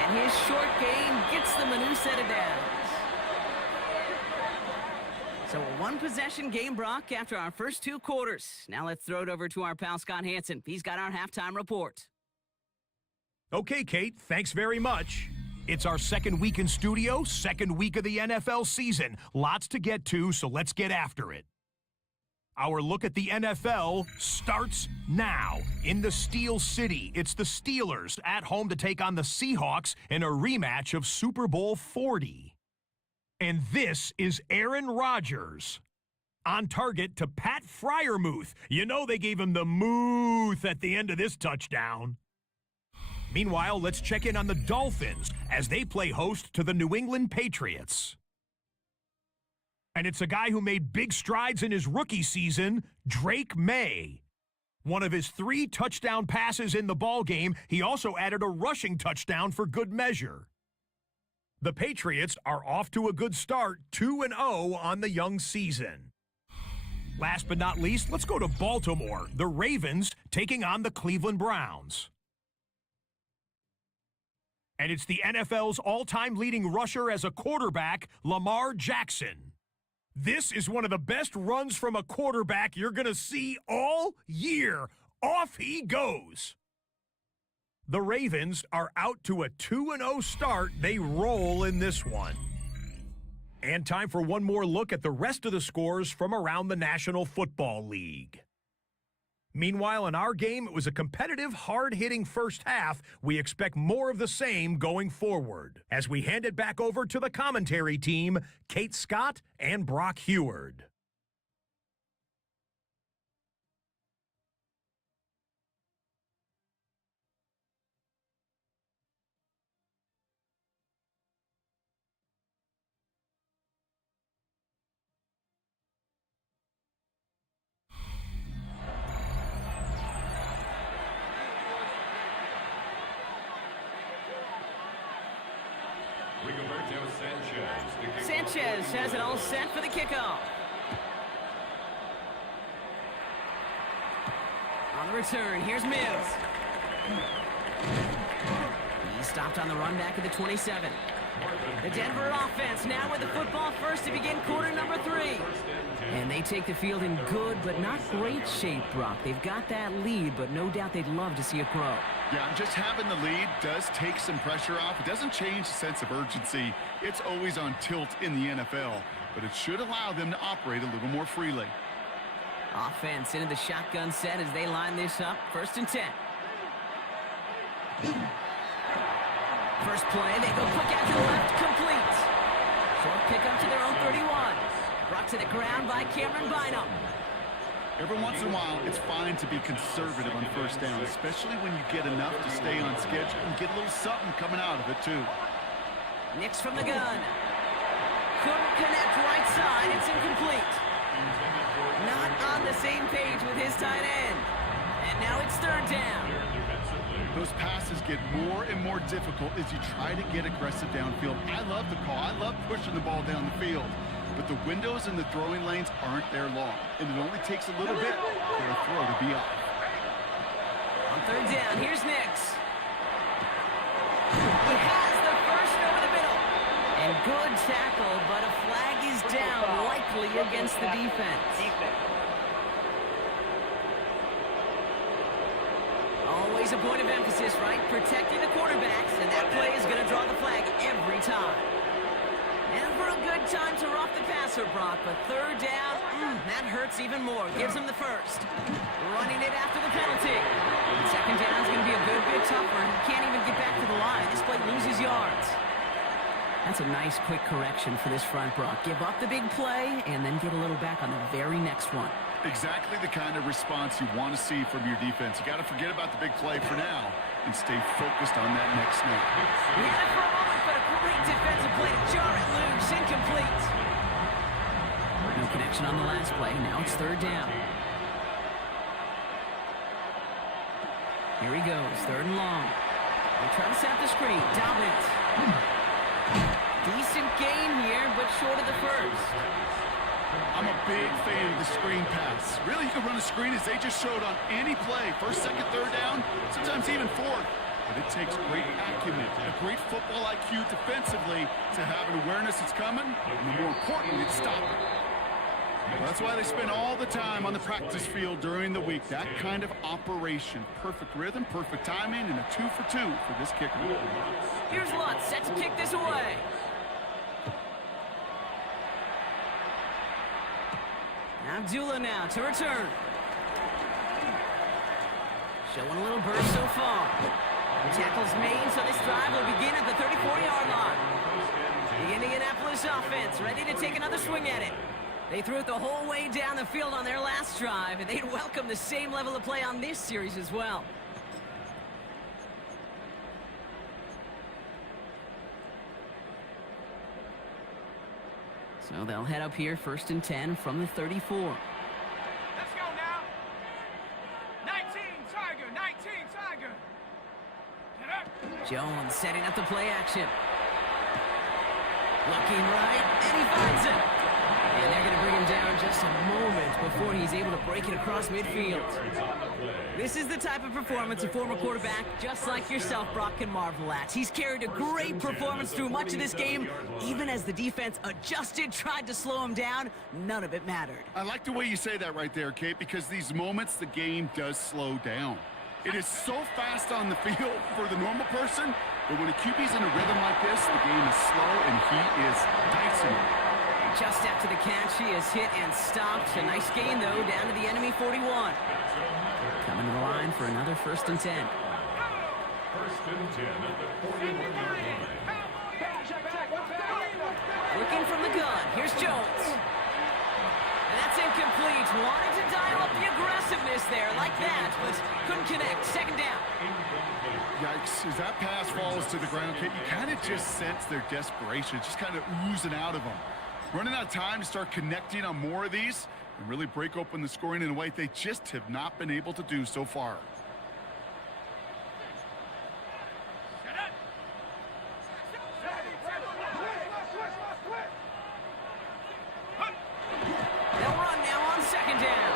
And his short game gets them a new set of downs. So a one-possession game, Brock, after our first 2 quarters. Now let's throw it over to our pal Scott Hansen. He's got our halftime report. Okay, Kate, thanks very much. It's our second week in studio, second week of the NFL season. Lots to get to, so let's get after it. Our look at the NFL starts now. In the Steel City, it's the Steelers at home to take on the Seahawks in a rematch of Super Bowl 40. And this is Aaron Rodgers on target to Pat Freiermuth. You know they gave him the mooth at the end of this touchdown. Meanwhile, let's check in on the Dolphins as they play host to the New England Patriots. And it's a guy who made big strides in his rookie season, Drake May. One of his 3 touchdown passes in the ballgame, he also added a rushing touchdown for good measure. The Patriots are off to a good start, 2-0 on the young season. Last but not least, let's go to Baltimore. The Ravens taking on the Cleveland Browns. And it's the NFL's all-time leading rusher as a quarterback, Lamar Jackson. This is one of the best runs from a quarterback you're going to see all year. Off he goes. The Ravens are out to a 2-0 start. They roll in this one. And time for one more look at the rest of the scores from around the National Football League. Meanwhile, in our game, it was a competitive, hard-hitting first half. We expect more of the same going forward. As we hand it back over to the commentary team, Kate Scott and Brock Heward. Sanchez has it all set for the kickoff. On the return, here's Mills. He stopped on the run back at the 27. The Denver offense now with the football first to begin quarter number 3. And they take the field in good but not great shape, Brock. They've got that lead, but no doubt they'd love to see it grow. Yeah, just having the lead does take some pressure off. It doesn't change the sense of urgency. It's always on tilt in the NFL, but it should allow them to operate a little more freely. Offense into the shotgun set as they line this up. 1st and 10. First play, they go quick out to the left, complete. Short pickup to their own 31. Brought to the ground by Cameron Bynum. Every once in a while, it's fine to be conservative on first down, especially when you get enough to stay on schedule and get a little something coming out of it, too. Nix from the gun. Couldn't connect right side. It's incomplete. Not on the same page with his tight end. And now it's 3rd down. Those passes get more and more difficult as you try to get aggressive downfield. I love the call. I love pushing the ball down the field. But the windows in the throwing lanes aren't there long. And it only takes a little bit for a throw to be off. On 3rd down, here's Nix. He has the first over the middle. And good tackle, but a flag is down, likely against the defense. Always a point of emphasis, right? Protecting the quarterbacks, and that play is going to draw the flag every time. Never a good time to rough the passer, Brock, but 3rd down, that hurts even more. Gives him the first. Running it after the penalty. And 2nd down is going to be a good bit tougher. He can't even get back to the line. This play loses yards. That's a nice, quick correction for this front, Brock. Give up the big play and then get a little back on the very next one. Exactly the kind of response you want to see from your defense. You got to forget about the big play for now and stay focused on that next snap. He had it for a moment, but a great defensive play to jar it loose. Incomplete. No connection on the last play. Now it's 3rd down. Here he goes. 3rd and long. They try to set the screen. Dominant. Decent gain here, but short of the first. I'm a big fan of the screen pass. Really, you can run a screen as they just showed on any play. 1st, 2nd, 3rd down, sometimes even 4th. But it takes great acumen, a great football IQ defensively to have an awareness it's coming, and more importantly, to stop it. Well, that's why they spend all the time on the practice field during the week. That kind of operation. Perfect rhythm, perfect timing, and a 2 for 2 for this kicker. Here's Lutz set to kick this away. Abdullah now to return. Showing a little burst so far. The tackle's made, so this drive will begin at the 34-yard line. The Indianapolis offense ready to take another swing at it. They threw it the whole way down the field on their last drive, and they'd welcome the same level of play on this series as well. So they'll head up here, 1st and 10 from the 34. Let's go now. 19, Tiger, 19, Tiger. Get up. Jones setting up the play action. Looking right, and he finds it. And they're going to bring him down just a moment before he's able to break it across midfield. This is the type of performance a former quarterback, just like yourself, Brock, can marvel at. He's carried a great performance through much of this game. Even as the defense adjusted, tried to slow him down, none of it mattered. I like the way you say that right there, Kate, because these moments the game does slow down. It is so fast on the field for the normal person, but when a QB's in a rhythm like this, the game is slow and he is dicing it. Just after the catch, he is hit and stopped. A nice gain, though, down to the enemy 41. Coming to the line for another 1st and 10. 1st and 10 at the 41-yard line. Looking from the gun. Here's Jones. And that's incomplete. Wanted to dial up the aggressiveness there like that, but couldn't connect. 2nd down. Yikes, as that pass falls to the ground, Kate, you kind of just sense their desperation. It's just kind of oozing out of them. Running out of time to start connecting on more of these and really break open the scoring in a way they just have not been able to do so far. They'll run now on 2nd down.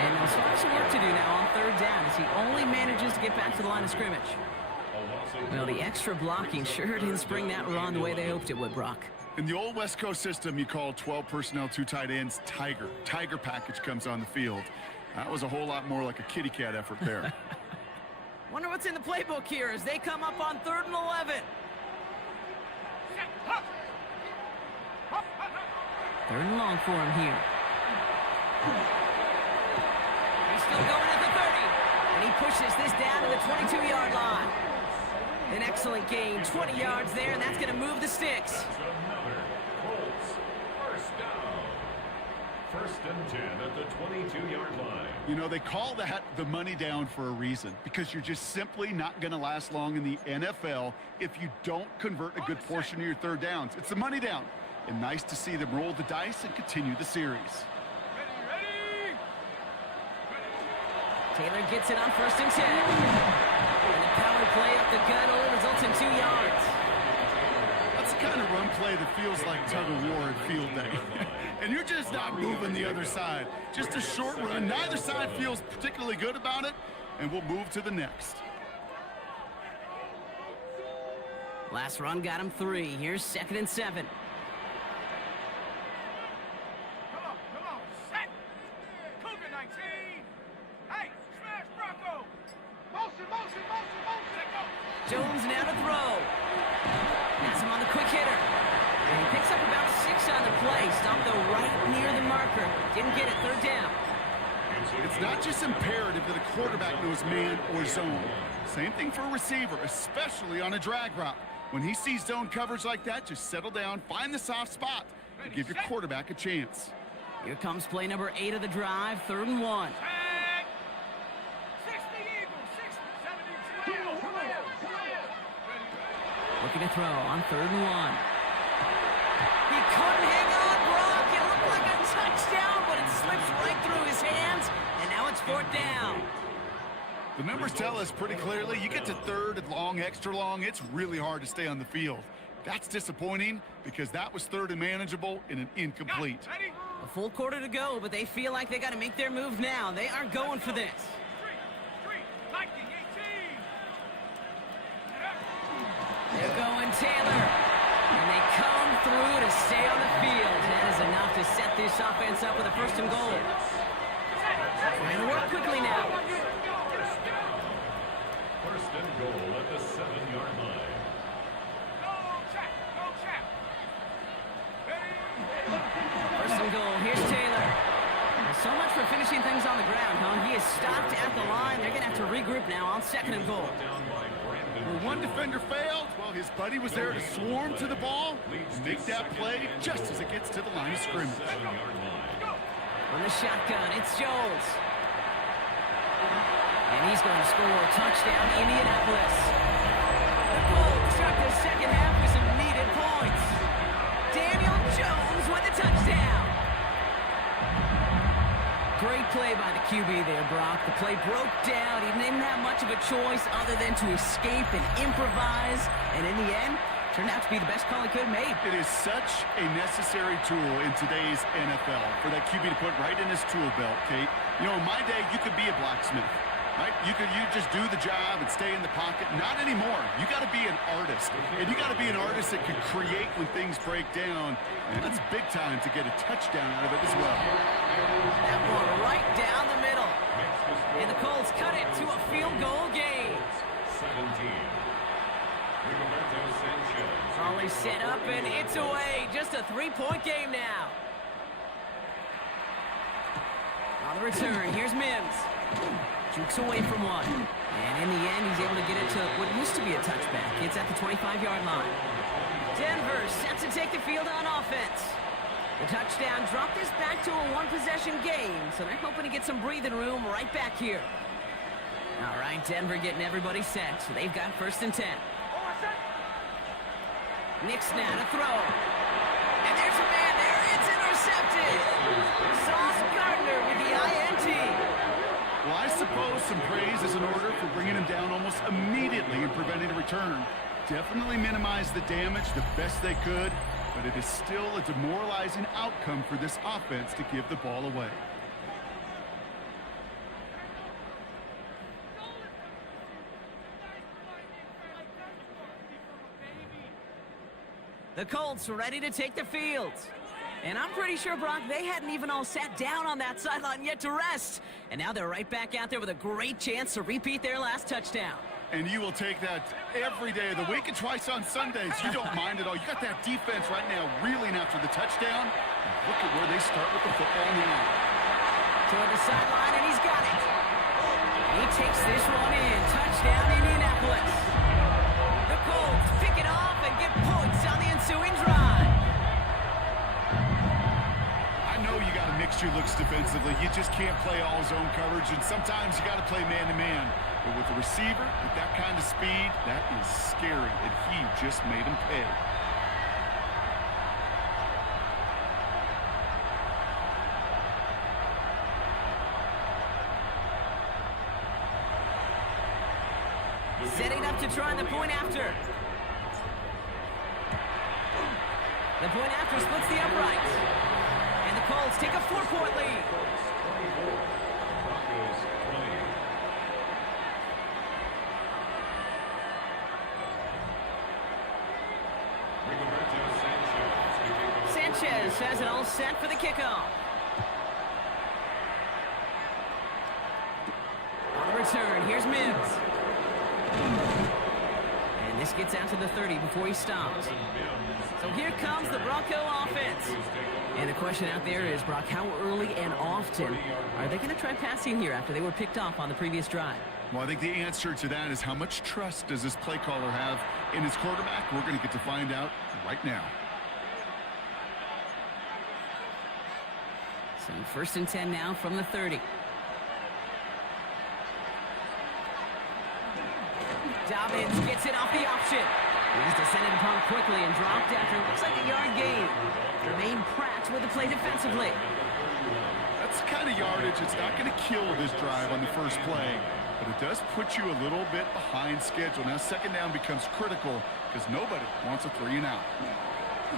And they'll start some work to do now on 3rd down as he only manages to get back to the line of scrimmage. Well, the extra blocking sure didn't spring that run the way they hoped it would, Brock. In the old West Coast system, you call 12 personnel, 2 tight ends, Tiger. Tiger package comes on the field. That was a whole lot more like a kitty cat effort there. Wonder what's in the playbook here as they come up on 3rd and 11. 3rd and long for him here. He's still going at the 30. And he pushes this down to the 22-yard line. An excellent gain, 20 yards there, and that's going to move the sticks. Colts, 1st down. 1st and 10 at the 22-yard line. You know, they call that the money down for a reason, because you're just simply not going to last long in the NFL if you don't convert a good portion of your 3rd downs. It's the money down. And nice to see them roll the dice and continue the series. Ready. Taylor gets it on 1st and 10. And the power play up the gut only results in 2 yards. That's the kind of run play that feels like tug-of-war at field day. And you're just not moving the other side. Just a short run. Neither side feels particularly good about it, and we'll move to the next. Last run got him 3. Here's 2nd and 7. Come on, set. Cougar 19. Hey, smash Bronco. Motion. Let go. Jones now to throw. That's him on the quick hitter. And he picks up about 6 on the play. Stopped though right near the marker. Didn't get it. 3rd down. It's not just imperative that a quarterback knows man or zone. Same thing for a receiver, especially on a drag route. When he sees zone coverage like that, just settle down, find the soft spot, and give your quarterback a chance. Here comes play number 8 of the drive. 3rd and 1. Tag. 60 Eagles, 60, 72. Come on. Looking to throw on 3rd and 1. He couldn't hang on, Brock. It looked like a touchdown, but it slips right through his hands, and now it's 4th down. The numbers tell us pretty clearly, you get to 3rd and long, extra long, it's really hard to stay on the field. That's disappointing because that was 3rd and manageable in an incomplete. Ready. A full quarter to go, but they feel like they got to make their move now. They are going for this. Street, Lightning 18. They're going Taylor. And they come through to stay on the field. That is enough to set this this offense up with a 1st and goal. Trying to work quickly now. First and goal at the 7-yard line. Go check. Go check. Ready? 1st and goal. Here's Taylor. So much for finishing things on the ground, huh? He is stopped at the line. They're going to have to regroup now on 2nd and goal. Where one defender failed, well, his buddy was there to swarm to the ball and make that play just as it gets to the line of scrimmage. From the shotgun, it's Jones. And he's going to score a touchdown, Indianapolis. The Colts start the second half with some needed points. Daniel Jones with a touchdown. Great play by the QB there, Brock. The play broke down. He didn't have much of a choice other than to escape and improvise. And in the end, turned out to be the best call he could have made. It is such a necessary tool in today's NFL for that QB to put right in his tool belt, Kate. You know, in my day, you could be a blacksmith, right? You just do the job and stay in the pocket. Not anymore. You got to be an artist. And you got to be an artist that can create when things break down. And that's big time to get a touchdown out of it as well. That one right down the middle. And the Colts cut it to a field goal game. 17. Ollie set up and it's away. Just a 3-point game now. On the return, here's Mims. Jukes away from one. And in the end, he's able to get it to what used to be a touchback. It's at the 25-yard line. Denver set to take the field on offense. The touchdown dropped this back to a one-possession game, so they're hoping to get some breathing room right back here. All right, Denver getting everybody set. So they've got 1st and 10. Nix now to throw. And there's a man there. It's intercepted. Sauce Gardner with the INT. Well, I suppose some praise is in order for bringing him down almost immediately and preventing a return. Definitely minimized the damage the best they could, but it is still a demoralizing outcome for this offense to give the ball away. The Colts ready to take the field. And I'm pretty sure, Brock, they hadn't even all sat down on that sideline yet to rest. And now they're right back out there with a great chance to repeat their last touchdown. And you will take that every day of the week and twice on Sundays. You don't mind at all. You got that defense right now reeling after the touchdown. And look at where they start with the football now. Toward the sideline, and he's got it. He takes this one in. Touchdown, Indianapolis. The Colts pick it off and get points on the ensuing drive. I know you got to mix your looks defensively. You just can't play all zone coverage, and sometimes you got to play man-to-man. But with a receiver, with that kind of speed, that is scary, and he just made him pay. Setting up to try the point after. The point after splits the uprights. And the Colts take a 4-point lead. Broncos 20. Sanchez has it all set for the kickoff. On the return, here's Mims. And this gets out to the 30 before he stops. So here comes the Bronco offense. And the question out there is, Brock, how early and often are they going to try passing here after they were picked off on the previous drive? Well, I think the answer to that is how much trust does this play caller have in his quarterback? We're going to get to find out right now. So 1st and 10 now from the 30. Dobbins gets it off the option. He's descended upon quickly and dropped after it looks like a yard gain. Jermaine Pratt with the play defensively. That's the kind of yardage it's not going to kill this drive on the first play, but it does put you a little bit behind schedule. Now 2nd down becomes critical because nobody wants a 3-and-out.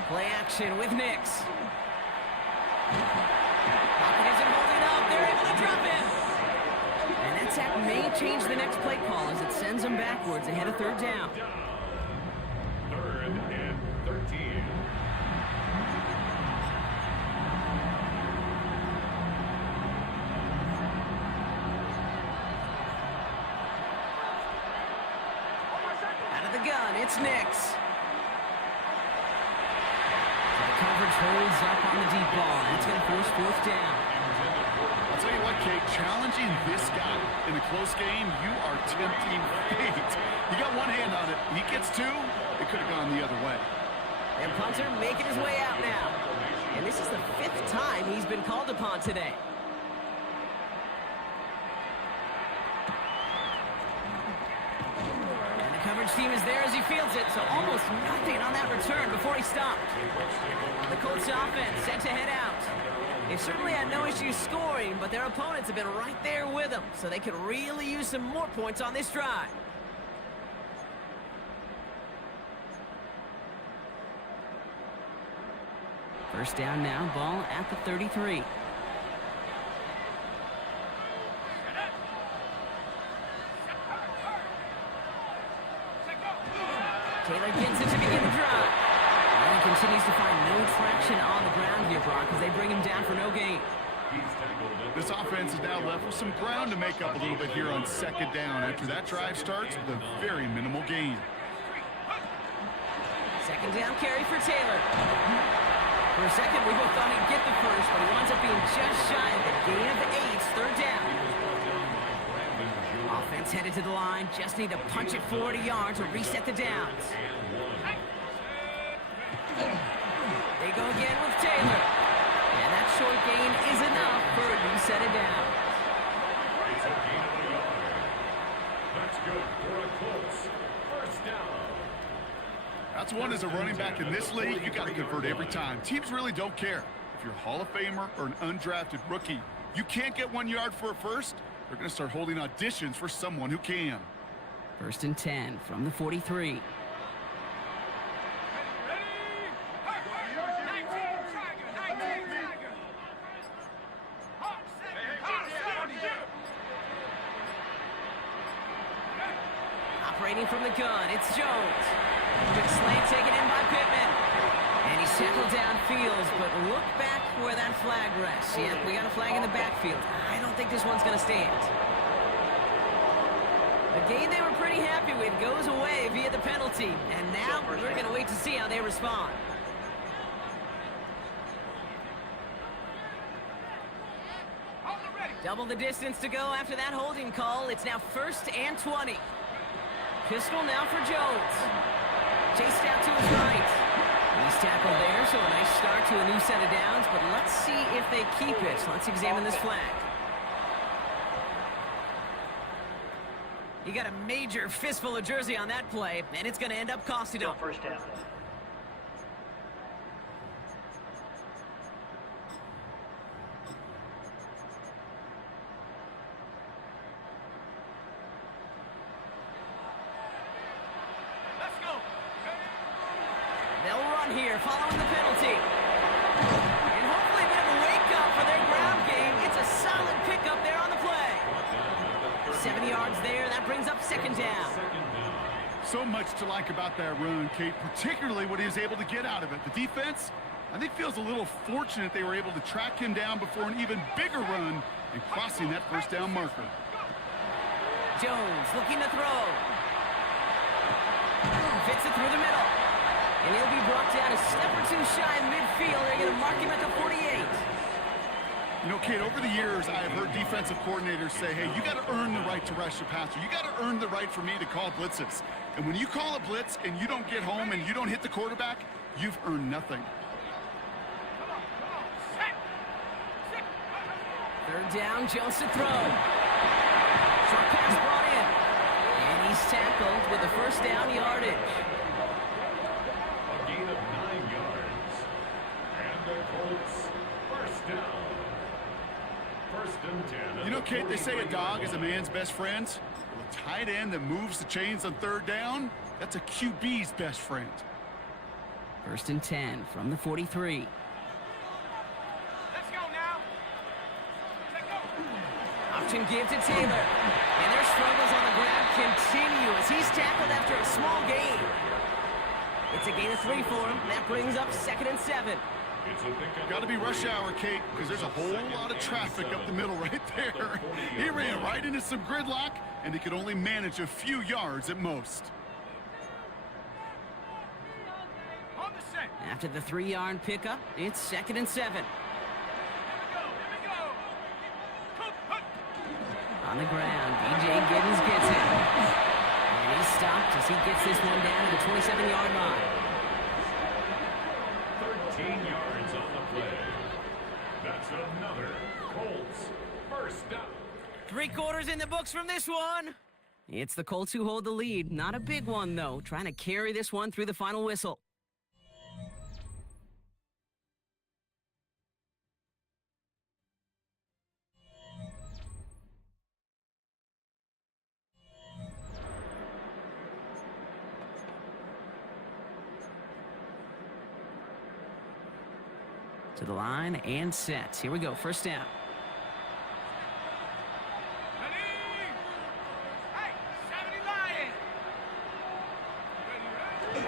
Play action with Nix. Pocket isn't holding up. They're able to drop it. And that sack may change the next play call as it sends them backwards ahead of 3rd down. 3rd and 13. gun. It's Nix. The coverage holds up on the deep ball. That's going to force fourth down. I'll tell you what, Kate, challenging this guy in a close game, you are tempting fate. You got one hand on it. He gets two, it could have gone the other way. And punter making his way out now. And this is the 5th time he's been called upon today. And the coverage team is there as he fields it, so almost nothing on that return before he stopped. The Colts offense set to head out. They've certainly had no issues scoring, but their opponents have been right there with them, so they could really use some more points on this drive. First down now, ball at the 33. Taylor gets it to begin the drive. And he continues to find no traction on the ground here, Brock, as they bring him down for no gain. This offense is now left with some ground to make up a little bit here on second down after that drive starts with a very minimal gain. Second down carry for Taylor. For a second, we both thought he'd get the first, but he winds up being just shy of a gain of 8, third down. Offense headed to the line, just need to punch it 40 yards to reset the downs. They go again with Taylor. And that short gain is enough for a reset it down. It's a gain of a yard. That's good for a Colts first down. That's one as a running back in this league, you got to convert every time. Teams really don't care. If you're a Hall of Famer or an undrafted rookie, you can't get 1 yard for a first, they're going to start holding auditions for someone who can. First and 10 from the 43. Operating from the gun, it's Jones. Good slant taken in by Pittman. And he's tackled downfield, but look back where that flag rests. Yeah, we got a flag in the backfield. I don't think this one's going to stand. A game they were pretty happy with goes away via the penalty. And now we're going to wait to see how they respond. Double the distance to go after that holding call. It's now first and 20. Pistol now for Jones. Chased out to his right. He's tackled there, so a nice start to a new set of downs, but let's see if they keep it. Let's examine this flag. You got a major fistful of jersey on that play, and it's going to end up costing him. First down. They'll run here following the penalty. And hopefully a bit of a wake-up for their ground game. It's a solid pickup there on the play. 70 yards there. That brings up second down. So much to like about that run, Kate, particularly what he was able to get out of it. The defense, I think, feels a little fortunate they were able to track him down before an even bigger run and crossing that first down marker. Jones looking to throw. Fits it through the middle. And he'll be brought down a step or two shy in midfield. They're going to mark him at the 48. You know, Kate, over the years, I have heard defensive coordinators say, hey, you got to earn the right to rush the passer. You got to earn the right for me to call blitzes. And when you call a blitz and you don't get home and you don't hit the quarterback, you've earned nothing. Third down, Jones to throw. Short pass brought in. And he's tackled with the first down yardage. A gain of 9 yards. And the Colts first down. First and 10. You know, Kate, they say a dog is a man's best friend. Well, a tight end that moves the chains on third down, that's a QB's best friend. First and 10 from the 43. Let's go now. Let's go. Option give to Taylor. And their struggles on the ground continue as he's tackled after a small gain. It's a gain of 3 for him. That brings up second and 7. Got to be rush hour, Kate, because there's a whole lot of traffic up the middle right there. He ran right into some gridlock, and he could only manage a few yards at most. After the 3-yard pickup, it's 2nd and 7. Here we go. On the ground, DJ Giddens gets it. And he's stopped as he gets this one down to the 27-yard line. 13 yards on the play. That's another Colts first down. 3 quarters in the books from this one. It's the Colts who hold the lead. Not a big one, though. Trying to carry this one through the final whistle. To the line and set. Here we go. First down. Hey, 70 Lions. Ready?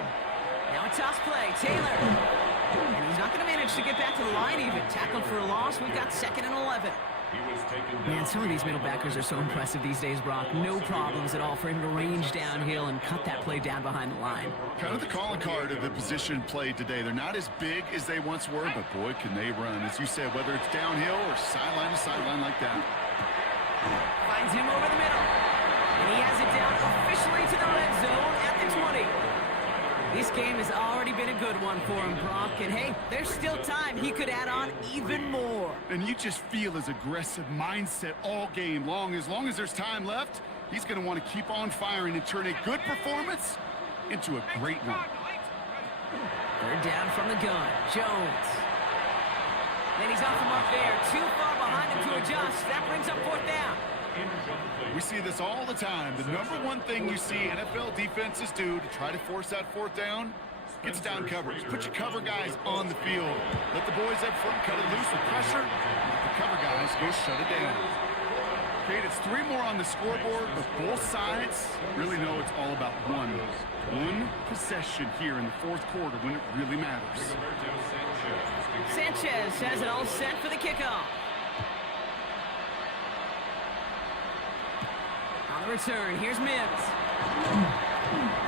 Now a toss play. Taylor. And he's not going to manage to get back to the line even. Tackled for a loss. We've got 2nd and 11. He was taken down. Man, some of these middle backers are so impressive these days, Brock. No problems at all for him to range downhill and cut that play down behind the line. Kind of the calling card of the position played today. They're not as big as they once were, but boy, can they run. As you said, whether it's downhill or sideline to sideline like that. Finds him over the middle. And he has it down officially to the red zone at the 20. This game has already been a good one for him, Brock. And hey, there's still time. He could add on even more. And you just feel his aggressive mindset all game long. As long as there's time left, he's going to want to keep on firing and turn a good performance into a great one. 3rd down from the gun. Jones. Then he's off from up there. Too far behind him to adjust. That brings up 4th down. We see this all the time. The number one thing you see NFL defenses do to try to force that 4th down, it's down coverage. Put your cover guys on the field. Let the boys up front cut it loose with pressure. Let the cover guys go shut it down. Okay, it's 3 more on the scoreboard, but both sides really know it's all about one possession here in the 4th quarter when it really matters. Sanchez has it all set for the kickoff. On the return, here's Mims.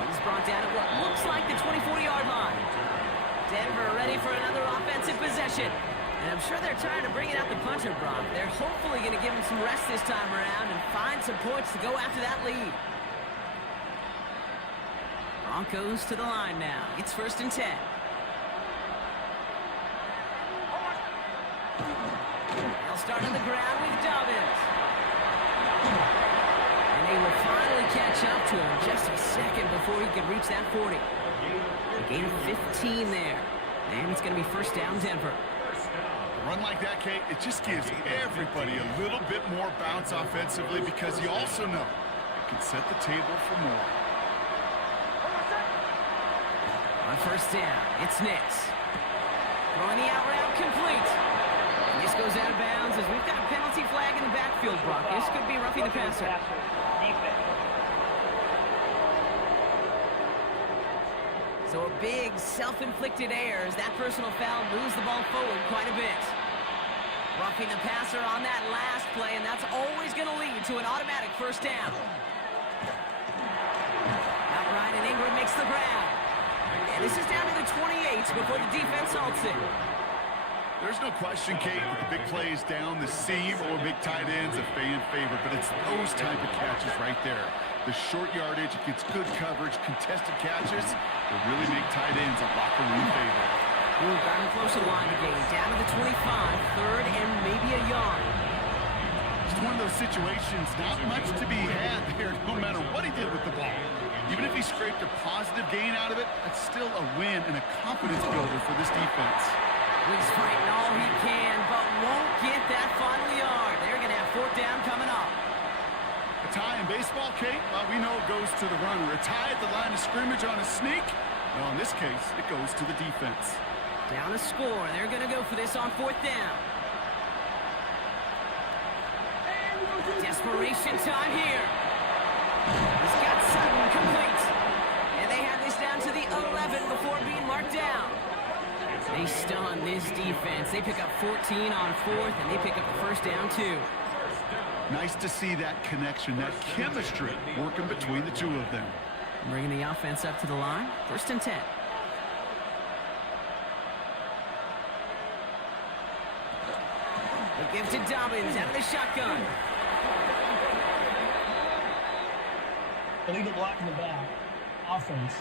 He's brought down at what looks like the 24-yard line. Denver ready for another offensive possession. And I'm sure they're tired of bringing out the punter, Brock. They're hopefully going to give him some rest this time around and find some points to go after that lead. Broncos to the line now. It's 1st and 10. They'll start on the ground with Dobbins. And they will finally catch up to him just a second before he could reach that 40. A gain of 15 there. And it's going to be 1st down Denver. A run like that, Kate, it just gives everybody a little bit more bounce offensively because you also know it can set the table for more. On 1st down, it's Nix. Throwing the out route complete. And this goes out of bounds as we've got a penalty flag in the backfield, Brock. This could be roughing the passer. Defense. So a big self-inflicted error as that personal foul moves the ball forward quite a bit. Roughing the passer on that last play, and that's always going to lead to an automatic 1st down. Outright, and Ingram makes the grab. And this is down to the 28 before the defense halts it. There's no question, Kate, that the big plays down the seam or big tight ends a fan favorite, but it's those type of catches right there. The short yardage, it gets good coverage, contested catches that really make tight ends a locker room favorite. Ooh, got him close to the line again. Down to the 25, 3rd and maybe a yard. It's one of those situations, not much to be had there no matter what he did with the ball. Even if he scraped a positive gain out of it, that's still a win and a confidence builder for this defense. He's fighting all he can, but won't get that final yard. They're going to have 4th down coming up. A tie in baseball, Kate, well, we know it goes to the runner. A tie at the line of scrimmage on a sneak, well, in this case, it goes to the defense. Down a score. They're going to go for this on 4th down. Desperation time here. He's got Sutton complete. And they have this down to the 11 before being marked down. They stun this defense. They pick up 14 on 4th, and they pick up the 1st down, too. Nice to see that connection, that chemistry working between the two of them. Bringing the offense up to the line. 1st and 10. They give to Dobbins out of the shotgun. Illegal block in the back. Offense.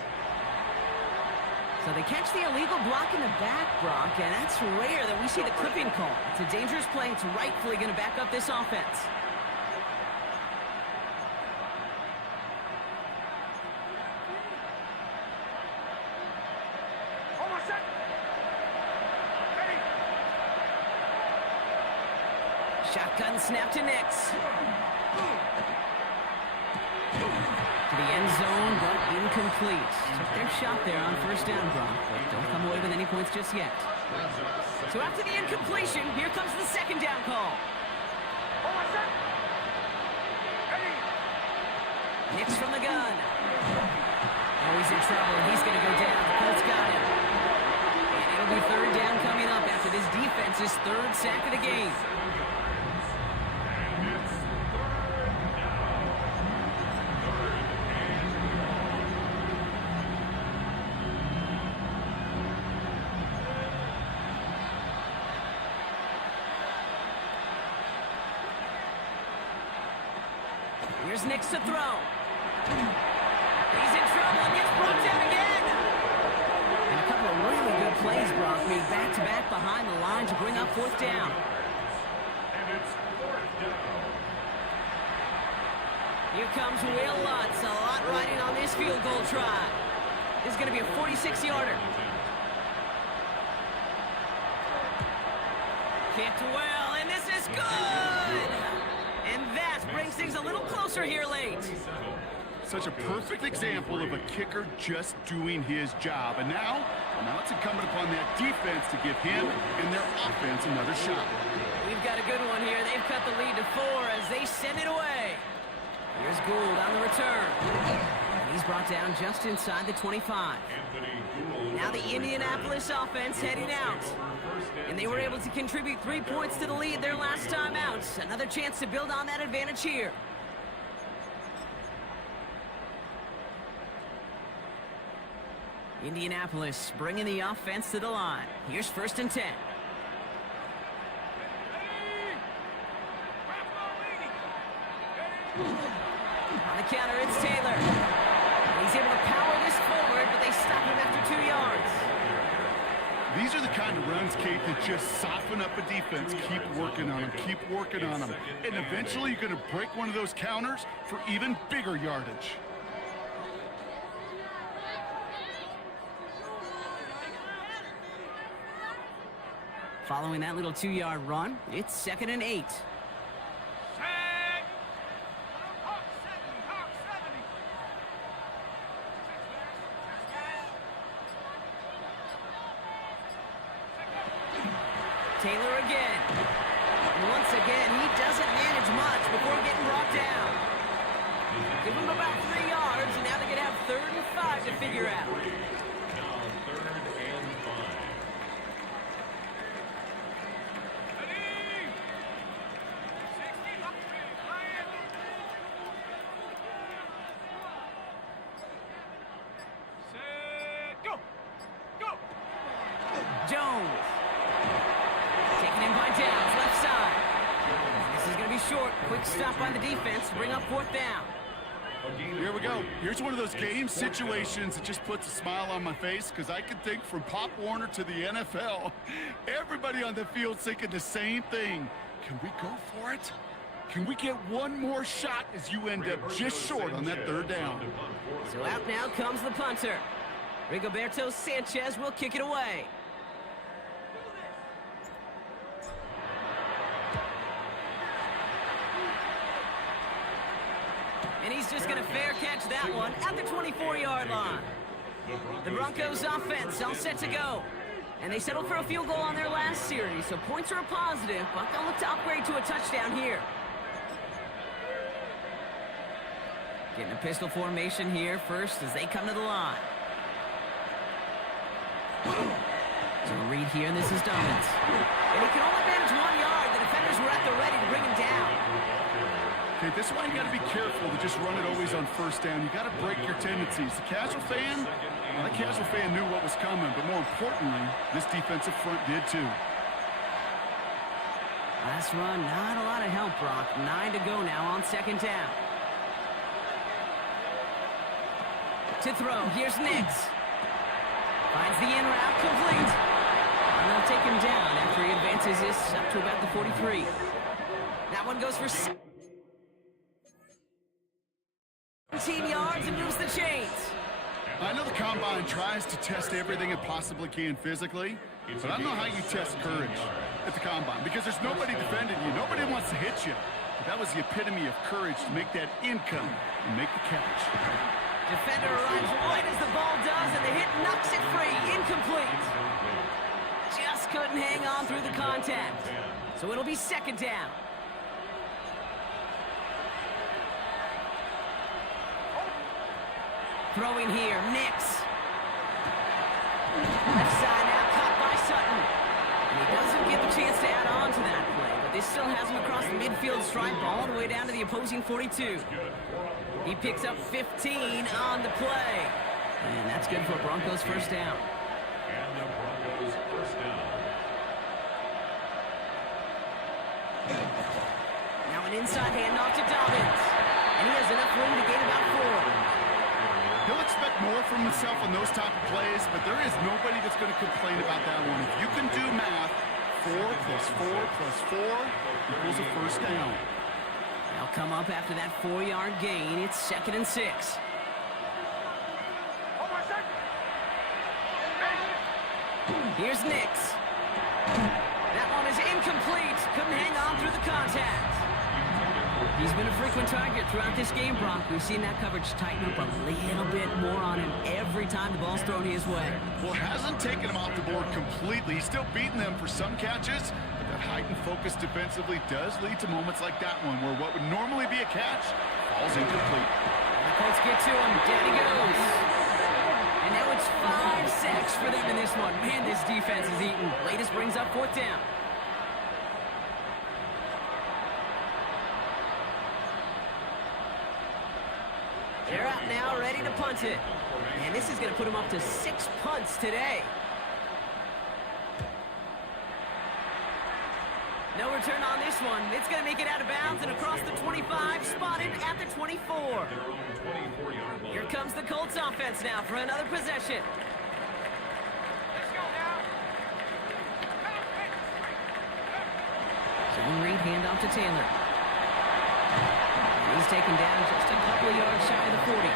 So they catch the illegal block in the back, Brock, and that's rare that we see the clipping call. It's a dangerous play. It's rightfully going to back up this offense. Almost set. Ready. Shotgun snap to Nix. To the end zone, but incomplete. Took their shot there on first down, Brock, but don't come away with any points just yet. So after the incompletion, here comes the second down call. Almost set. Ready. Nix from the gun. Oh, he's in trouble. He's going to go down. The Colts got him. And it'll be third down coming up after this defense's third sack of the game. Here's Nix to throw. He's in trouble and gets brought down again. And a couple of really good plays, Brock, made back-to-back behind the line to bring up fourth down. And it's fourth down. Here comes Will Lutz. A lot riding on this field goal try. This is going to be a 46-yarder. Kicked well, and this is good! And that brings things a little closer here late. Such a perfect example of a kicker just doing his job. And now it's incumbent upon that defense to give him and their offense another shot. We've got a good one here. They've cut the lead to 4 as they send it away. Here's Gould on the return. And he's brought down just inside the 25. Now the Indianapolis offense heading out. And they were able to contribute 3 points to the lead their last time out. Another chance to build on that advantage here. Indianapolis bringing the offense to the line. Here's first and 10. On the counter, it's Taylor. He's able to power this forward, but they stop him after 2 yards. These are the kind of runs, Kate, that just soften up a defense. Keep working on them, keep working on them. And eventually you're going to break one of those counters for even bigger yardage. Following that little 2-yard run, it's 2nd and 8. Set. Hawk 70. Hawk 70. Taylor again. And once again, he doesn't manage much before getting brought down. Give him about 3 yards, and now they're going to have 3rd and 5 to figure out. Now 3rd and 5. Ready. 60. Lion. Set. Go. Go. Jones. Taking him by downs, left side. This is going to be short. Quick stop by the defense. Bring up 4th down. Here we go. Here's one of those game situations that just puts a smile on my face because I can think from Pop Warner to the NFL. Everybody on the field thinking the same thing. Can we go for it? Can we get one more shot as you end up just short on that 3rd down? So out now comes the punter. Rigoberto Sanchez will kick it away. And he's just going to fair catch that one at the 24-yard line. The Broncos offense all set to go. And they settled for a field goal on their last series, so points are a positive, but they'll look to upgrade to a touchdown here. Getting a pistol formation here first as they come to the line. So a read here, and this is Dobbins. And he can only manage 1 yard. The defenders were at the ready to bring him down. Okay, this is why you got to be careful to just run it always on first down. You got to break your tendencies. The casual fan, well, that casual fan knew what was coming, but more importantly, this defensive front did too. Last run, not a lot of help, Brock. 9 to go now on second down. To throw, here's Nix. Finds the in route, complete. And they'll take him down after he advances this up to about the 43. That one goes for 17 yards and moves the chains. I know the Combine tries to test everything it possibly can physically, but I don't know how you test courage at the Combine because there's nobody defending you. Nobody wants to hit you. But that was the epitome of courage to make that income and make the catch. Defender arrives right as the ball does, and the hit knocks it free. Incomplete. Just couldn't hang on through the contact. So it'll be second down. Throwing here, Nix. Left side now, caught by Sutton. And he doesn't get the chance to add on to that play, but this still has him across the midfield stripe all the way down to the opposing 42. He picks up 15 on the play. And that's good for Broncos first down. And the Broncos first down. Now an inside handoff to Dobbins. And he has enough room to gain about 4. He'll expect more from himself on those type of plays, but there is nobody that's going to complain about that one. If you can do math, 4 plus 4 plus 4 equals a first down. They'll come up after that 4-yard gain. It's 2nd and 6. Here's Nix. That one is incomplete. Couldn't hang on through the contact. He's been a frequent target throughout this game, Brock. We've seen that coverage tighten up a little bit more on him every time the ball's thrown his way. Well, it hasn't taken him off the board completely. He's still beating them for some catches, but that heightened focus defensively does lead to moments like that one where what would normally be a catch falls incomplete. The Colts get to him. Down he goes. And now it's 5 sacks for them in this one. Man, this defense is eating. Latest brings up 4th down. They're out now, ready to punt it. And this is going to put them up to 6 punts today. No return on this one. It's going to make it out of bounds and across the 25, spotted at the 24. Here comes the Colts offense now for another possession. Let's go now. Zone read handoff to Taylor. And he's taken down just a couple of yards shy of the 40.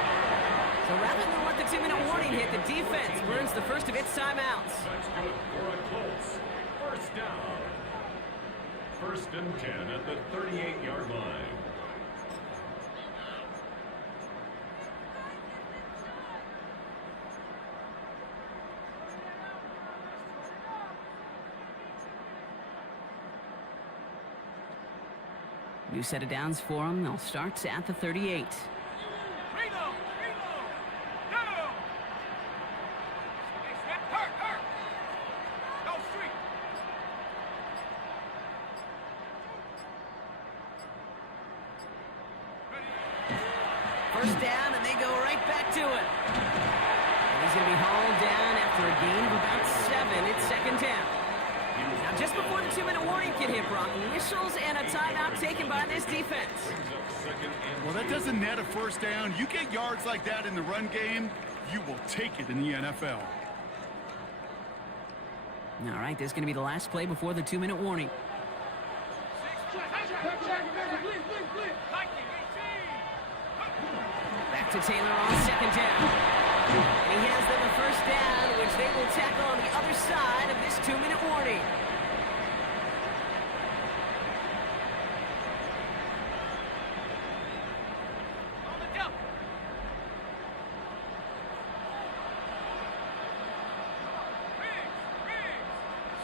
So rather than let the 2-minute warning hit, the defense burns the first of its timeouts. That's good for a Colts. First down. 1st and 10 at the 38-yard line. New set of downs for them. They'll start at the 38. Reload! Go! Hurt! Go street! First down, and they go right back to it. And he's going to be hauled down after a gain of about 7. It's 2nd down. Now, just before the 2-minute warning can hit, Brock, whistles and a timeout taken by this defense. Well, that doesn't net a first down. You get yards like that in the run game, you will take it in the NFL. All right, this is going to be the last play before the 2-minute warning. Back to Taylor on 2nd down. And he has them a first down, which they will tackle on the other side of this 2-minute warning. On the jump! Riggs!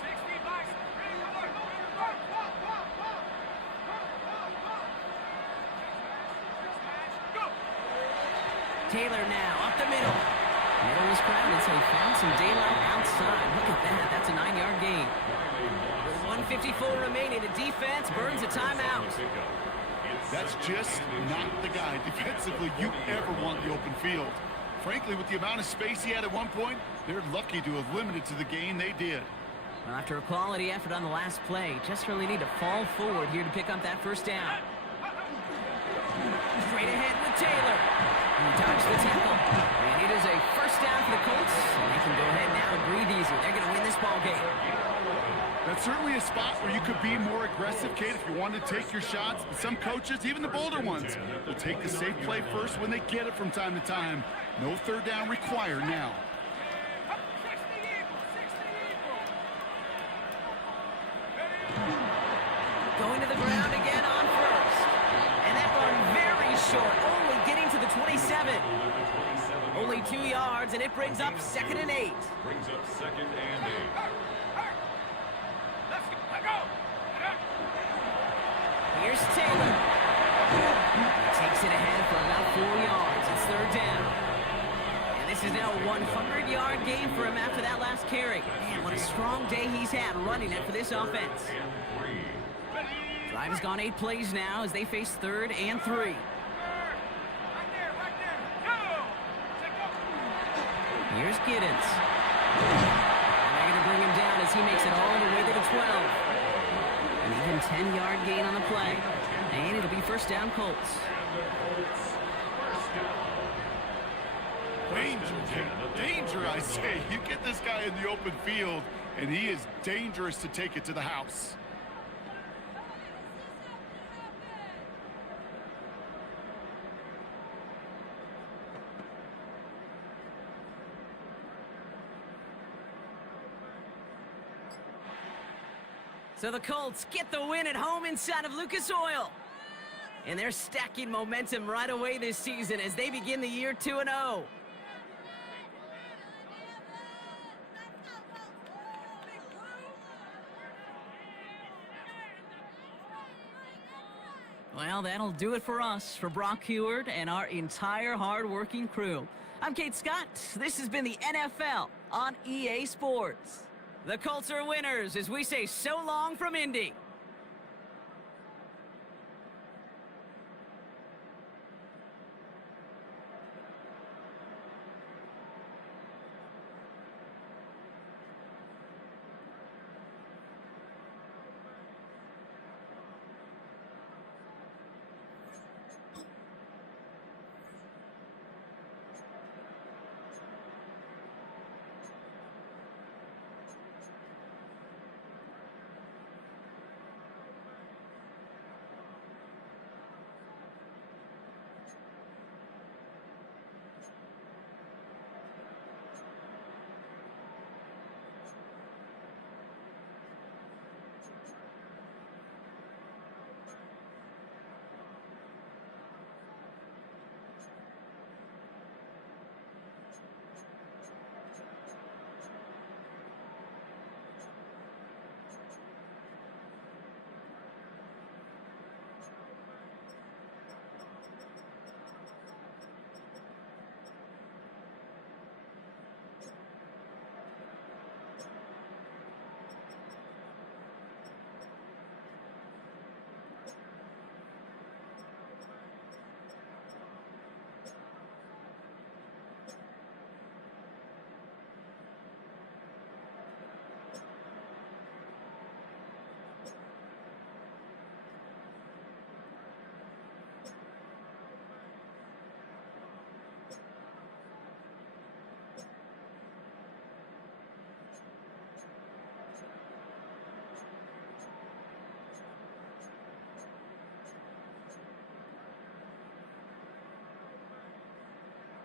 60 by... Go! Taylor now, up the middle. Middle was crowded, so he found some daylight outside. Look at that. That's a 9-yard gain. With 1:54 remaining, the defense burns a timeout. That's just not the guy defensively you ever want the open field. Frankly, with the amount of space he had at one point, they're lucky to have limited to the gain they did. Well, after a quality effort on the last play, just really need to fall forward here to pick up that first down. Straight ahead with Taylor. He dodged the tackle. And it is a first down for the Colts. And they can go ahead now and breathe easy. They're going to win this ball game. That's certainly a spot where you could be more aggressive, Kate, if you want to take your shots. But some coaches, even the bolder ones, will take the safe play first when they get it from time to time. No third down required now. Going to the ground again on first. And that run very short, only getting to the 27. Only 2 yards, and it brings up 2nd and 8. Brings up 2nd and 8. Let's go. Here's Taylor. He takes it ahead for about 4 yards. It's 3rd down. And this is now a 100-yard game for him after that last carry. Man, what a strong day he's had running it for this offense. Drive has gone 8 plays now as they face 3rd and 3. Right there. Go. Here's Giddens. And they're going to bring him down as he makes it all the way to the 12. An even 10-yard gain on the play. And it'll be first down Colts. Danger, I say. You get this guy in the open field, and he is dangerous to take it to the house. So the Colts get the win at home inside of Lucas Oil. And they're stacking momentum right away this season as they begin the year 2-0. Well, that'll do it for us, for Brock Heward and our entire hard-working crew. I'm Kate Scott. This has been the NFL on EA Sports. The Colts are winners as we say so long from Indy.